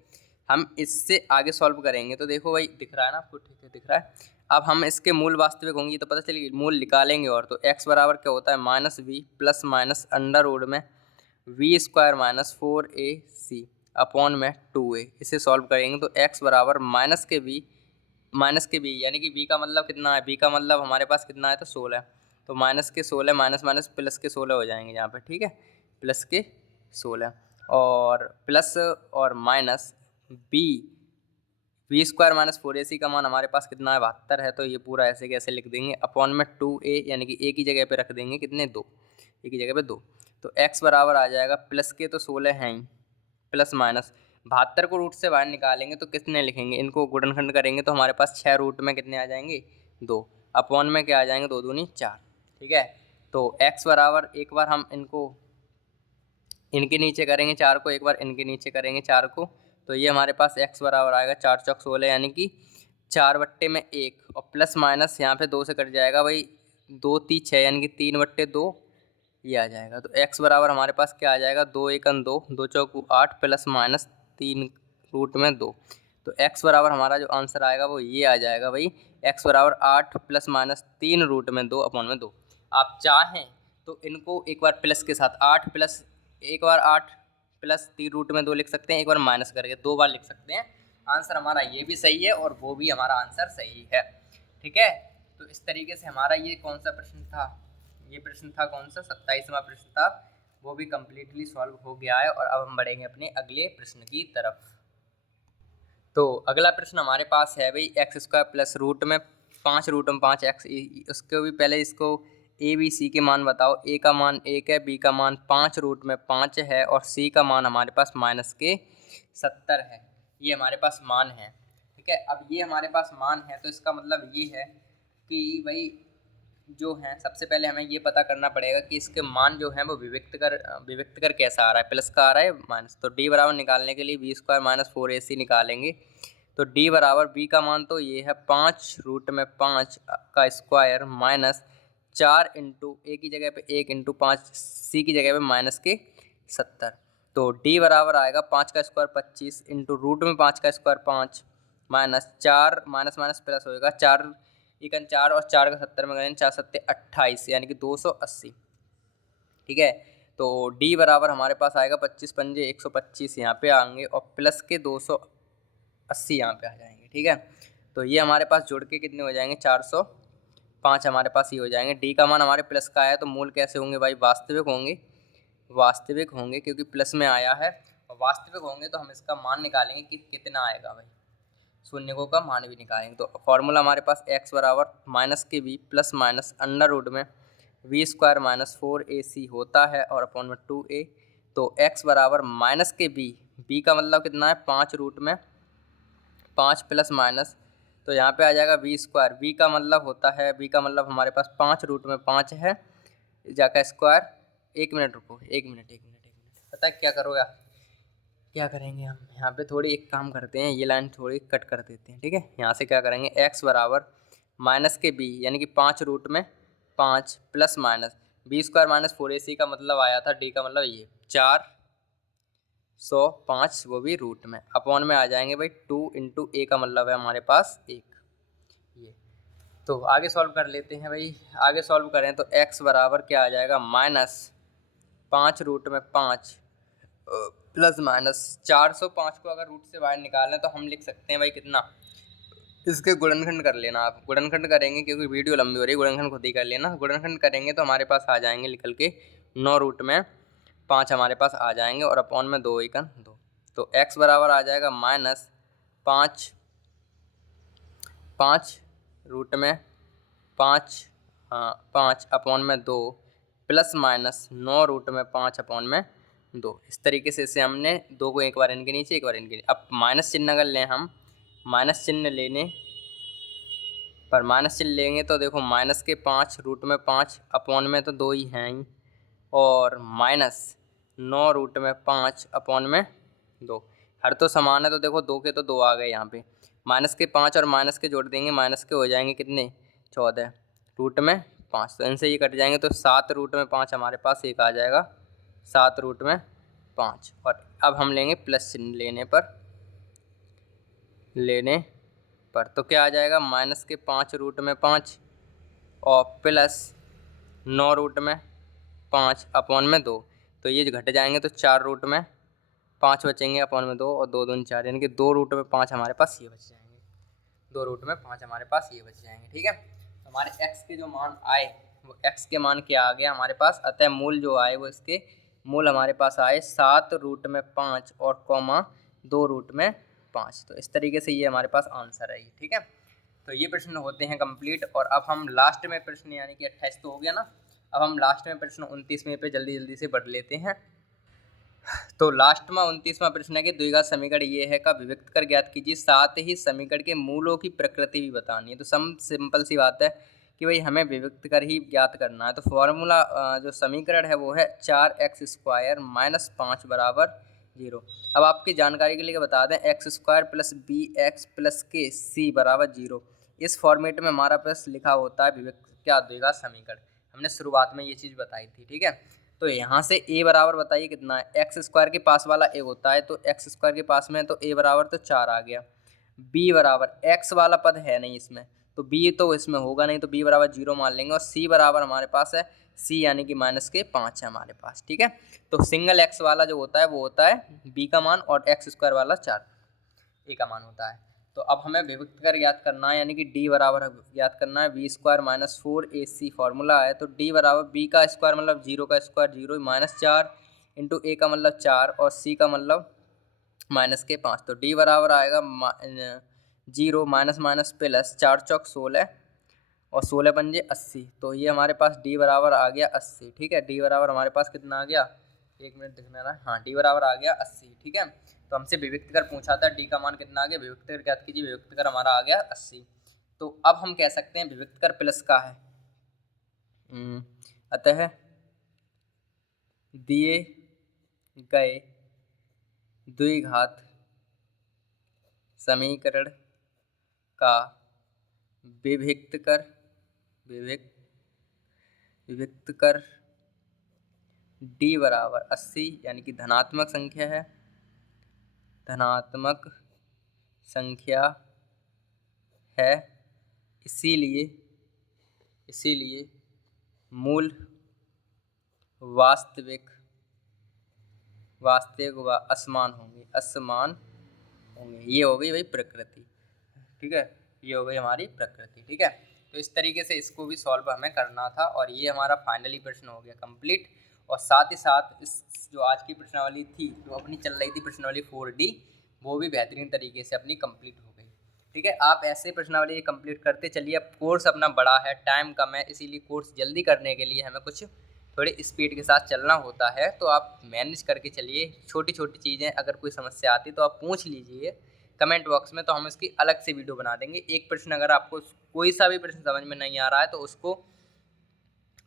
हम इससे आगे सॉल्व करेंगे। तो देखो भाई दिख रहा है ना आपको, ठीक है दिख रहा है। अब हम इसके मूल वास्तविक होंगे तो पता चलिए मूल निकालेंगे, और तो x बराबर क्या होता है, -v plus minus under root में v² - 4ac अपॉन में 2a। इसे सॉल्व करेंगे तो x बराबर माइनस के v यानी कि v का मतलब कितना है, v का मतलब हमारे पास कितना है, तो 16, तो -16 माइनस माइनस प्लस के 16 हो जाएंगे यहाँ पे। ठीक है, प्लस के 16 और प्लस और माइनस v² - 4ac का मान हमारे पास कितना है, 72 है, तो ये पूरा ऐसे कैसे लिख देंगे, अपॉन में 2a यानी कि a की जगह पे रख देंगे कितने, 2, a की जगह पे 2। तो x बराबर आ जाएगा प्लस के तो 16 हैं ही, प्लस माइनस 72 को रूट से बाहर निकालेंगे तो कितने लिखेंगे, इनको गुणनखंड करेंगे तो हमारे पास 6 रूट में कितने आ जाएंगे, 2, अपॉन में क्या आ जाएंगे, 2 दूनी 4। ठीक है, तो x बराबर एक बार हम इनको इनके नीचे करेंगे 4 को, एक बार इनके नीचे करेंगे 4 को, तो ये हमारे पास x बराबर आएगा 4 चौक 16 यानी कि 4/1 और प्लस माइनस यहाँ पे 2 से कट जाएगा भाई, 2 3 6 यानी कि 3/2 ये आ जाएगा। तो x बराबर हमारे पास क्या आ जाएगा, 2 1 2, 2 चौक 8 प्लस माइनस 3 रूट में 2। तो x बराबर हमारा जो आंसर आएगा वो ये आ जाएगा भाई, x बराबर 8 प्लस माइनस 3 रूट में 2 अपॉन में 2। आप चाहें तो इनको एक बार प्लस के साथ 8 प्लस एक बार 8 प्लस 3 रूट में 2 लिख सकते हैं, एक बार माइनस करके 2 बार लिख सकते हैं। आंसर हमारा ये भी सही है और वो भी हमारा आंसर सही है। ठीक है, तो इस तरीके से हमारा ये कौन सा प्रश्न था, ये प्रश्न था कौन सा, 27वां प्रश्न था, वो भी कम्प्लीटली सॉल्व हो गया है। और अब हम बढ़ेंगे अपने अगले प्रश्न की तरफ। तो अगला प्रश्न हमारे पास है भाई x² प्लस रूट में 5 रूट में 5x, उसको भी पहले इसको a b c के मान बताओ। a का मान 1 है, b का मान 5 रूट में 5 है, और c का मान हमारे पास -70 है। ये हमारे पास मान है, ठीक है। अब ये हमारे पास मान है तो इसका मतलब ये है कि भाई जो है सबसे पहले हमें ये पता करना पड़ेगा कि इसके मान जो हैं वो विविक्त कर कैसा आ रहा है, प्लस का आ रहा है माइनस। तो डी बराबर निकालने के लिए बी स्क्वायर माइनस 4ac निकालेंगे। तो डी बराबर बी का मान तो ये है 5√5 का स्क्वायर माइनस 4 इंटू ए की जगह पे 1 इंटू 5 सी की जगह पे माइनस के 70। तो डी बराबर आएगा 5 का स्क्वायर 25 इंटू √5 का square 5 minus 4 minus minus plus होएगा 4 इकन 4 और 4 का 70 में करें 4 सत्ते 28 यानी कि 280, ठीक है। तो डी बराबर हमारे पास आएगा 25 पंजे 125 यहाँ पे आएंगे और प्लस के 280 यहाँ पे आ जाएंगे, ठीक है। तो ये हमारे पास जुड़ के कितने हो जाएंगे 405 हमारे पास ये हो जाएंगे। डी का मान हमारे प्लस का आया तो मूल कैसे होंगे भाई, वास्तविक होंगे क्योंकि प्लस में आया है और वास्तविक होंगे तो हम इसका मान निकालेंगे कि कितना आएगा भाई, शून्य का मान भी निकालेंगे। तो फॉर्मूला हमारे पास x बराबर माइनस के b plus minus under root में वी स्क्वायर माइनस 4ac होता है और अपॉन में 2a। तो x बराबर माइनस के बी का मतलब कितना है 5 प्लस माइनस, तो यहाँ पे आ जाएगा वी स्क्वायर। वी का मतलब होता है, वी का मतलब हमारे पास 5√5 है जाकर स्क्वायर। एक मिनट रुको, एक मिनट पता है क्या करो यार, क्या करेंगे हम यहाँ पे थोड़ी एक काम करते हैं, ये लाइन थोड़ी कट कर देते हैं, ठीक है। यहाँ से क्या करेंगे x बराबर माइनस के बी यानी कि 5√5 plus minus b square minus 4ac का मतलब आया था, डी का मतलब ये 405 वो भी रूट में, अपॉन में आ जाएंगे भाई 2 इंटू ए का मतलब है हमारे पास 1। ये तो आगे सॉल्व कर लेते हैं भाई। आगे सॉल्व करें तो x बराबर क्या आ जाएगा माइनस 5√5 प्लस माइनस 405 को अगर रूट से बाहर निकालें तो हम लिख सकते हैं भाई कितना, इसके गुणनखंड कर लेना आप। गुणनखंड करेंगे क्योंकि वीडियो लंबी हो रही है, गुणनखंड खुद ही कर लेना। गुणनखंड करेंगे तो हमारे पास आ जाएंगे निकल के 9√5 हमारे पास आ जाएंगे और अपॉन में 2 एकन 2। तो x बराबर आ जाएगा माइनस 5 अपॉन में 2 प्लस माइनस 9√5 अपॉन में 2। इस तरीके से इसे हमने 2 को एक बार इनके नीचे एक बार इनके नीचे। अब माइनस चिन्ह अगर लें हम, माइनस चिन्ह लेंगे तो देखो माइनस के 5√5 अपॉन में तो 2 ही हैं ही, और माइनस 9√5 अपॉन में 2 हर तो समान है तो देखो 2 के तो 2 आ गए यहाँ पे। माइनस के 5 और माइनस के जोड़ देंगे, माइनस के हो जाएंगे कितने 14 रूट में 5, तो इनसे ये कट जाएंगे तो 7√5 हमारे पास एक आ जाएगा 7√5। और अब हम लेंगे प्लस चिन्ह लेने पर तो क्या आ जाएगा माइनस के 5√5 और प्लस 9√5 अपॉन में 2, तो ये घट जाएंगे तो 4√5 बचेंगे अपॉन में 2 और 2 दूनी 4 यानी कि 2√5 हमारे पास ये बच जाएंगे, 2√5 हमारे पास ये बच जाएंगे, ठीक है। तो हमारे x के जो मान आए वो x के मान क्या आ गया हमारे पास, अतः मूल जो आए वो इसके मूल हमारे पास आए 7√5 और कॉमा 2√5। तो इस तरीके से ये हमारे पास आंसर है, ठीक है। तो ये प्रश्न होते हैं कंप्लीट। और अब हम लास्ट में प्रश्न यानी कि 28 तो हो गया ना, अब हम लास्ट में प्रश्न 29वें पे जल्दी से बढ़ लेते हैं। तो लास्ट में 29वां प्रश्न है कि द्विघात समीकरण ये है का विविक्त कर ज्ञात कीजिए, साथ ही समीकरण के मूलों की प्रकृति भी बतानी है। तो सिंपल सी बात है कि भाई हमें विविक्त कर ही ज्ञात करना है। तो फॉर्मूला जो समीकरण है वो है 4x² - 5 बराबर 0। अब आपकी जानकारी के लिए बता दें x² + bx + k c बराबर 0, इस फॉर्मेट में हमारा प्रश्न लिखा होता है विविक्त क्या द्विघात समीकरण। हमने शुरुआत में ये चीज़ बताई थी, ठीक है। तो यहाँ से a बराबर बताइए कितना है, x² के पास वाला a होता है तो x² के पास में तो a बराबर तो 4 आ गया। b बराबर x वाला पद है नहीं इसमें तो b तो इसमें होगा नहीं तो b बराबर 0 मान लेंगे। और c बराबर हमारे पास है c यानी कि -5 है हमारे पास, ठीक है। तो सिंगल x वाला जो होता है वो होता है b का मान और x² वाला 4 a का मान होता है। तो अब हमें विविक्त कर ज्ञात करना है यानी कि d बराबर ज्ञात करना है v² - 4ac फॉर्मूला है। तो d बराबर b का स्क्वायर मतलब 0 का स्क्वायर 0 -4 इंटू a का मतलब 4 और c का मतलब -5। तो d बराबर आएगा 0 माइनस प्लस 4 चौक 16 और 16 पंजे 80। तो ये हमारे पास d बराबर आ गया 80, ठीक है। d बराबर हमारे पास कितना आ गया, एक मिनट देखना रहा, हाँ d बराबर आ गया 80, ठीक है। तो हमसे विविक्त कर पूछा था, डी का मान कितना आ गया, विविक्त कर ज्ञात कीजिए, विविक्त कर हमारा आ गया 80। तो अब हम कह सकते हैं विविक्त कर प्लस का है। अतः दिए गए द्विघात समीकरण का विविक्त कर डी बराबर 80 यानी कि धनात्मक संख्या है, इसीलिए मूल वास्तविक व असमान होंगे। ये हो गई भाई प्रकृति, ठीक है, ये हो गई हमारी प्रकृति, ठीक है। तो इस तरीके से इसको भी सॉल्व हमें करना था और ये हमारा फाइनली प्रश्न हो गया कंप्लीट। और साथ ही साथ इस जो आज की प्रश्नावली थी, जो अपनी चल रही थी प्रश्नावली 4D, वो भी बेहतरीन तरीके से अपनी कंप्लीट हो गई, ठीक है। आप ऐसे प्रश्नावली कंप्लीट करते चलिए। अब कोर्स अपना बड़ा है, टाइम कम है, इसीलिए कोर्स जल्दी करने के लिए हमें कुछ थोड़ी स्पीड के साथ चलना होता है, तो आप मैनेज करके चलिए। छोटी छोटी चीज़ें अगर कोई समस्या आती तो आप पूछ लीजिए कमेंट बॉक्स में, तो हम इसकी अलग से वीडियो बना देंगे। एक प्रश्न अगर आपको कोई सा भी प्रश्न समझ में नहीं आ रहा है तो उसको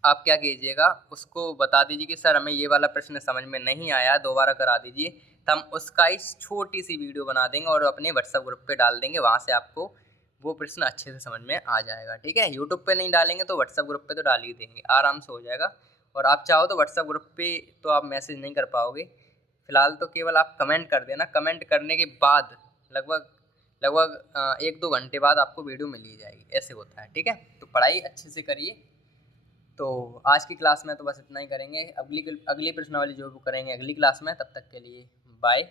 आप क्या कीजिएगा, उसको बता दीजिए कि सर हमें ये वाला प्रश्न समझ में नहीं आया, दोबारा करा दीजिए। तो हम उसका ही छोटी सी वीडियो बना देंगे और अपने व्हाट्सएप ग्रुप पे डाल देंगे, वहाँ से आपको वो प्रश्न अच्छे से समझ में आ जाएगा, ठीक है। यूट्यूब पे नहीं डालेंगे तो व्हाट्सएप ग्रुप पे तो डाल ही देंगे, आराम से हो जाएगा। और आप चाहो तो व्हाट्सएप ग्रुप पे तो आप मैसेज नहीं कर पाओगे, फिलहाल तो केवल आप कमेंट कर देना। कमेंट करने के बाद लगभग 1-2 घंटे बाद आपको वीडियो मिल ही जाएगी, ऐसे होता है, ठीक है। तो पढ़ाई अच्छे से करिए। तो आज की क्लास में तो बस इतना ही करेंगे, अगली प्रश्नावली जो करेंगे अगली क्लास में। तब तक के लिए बाय।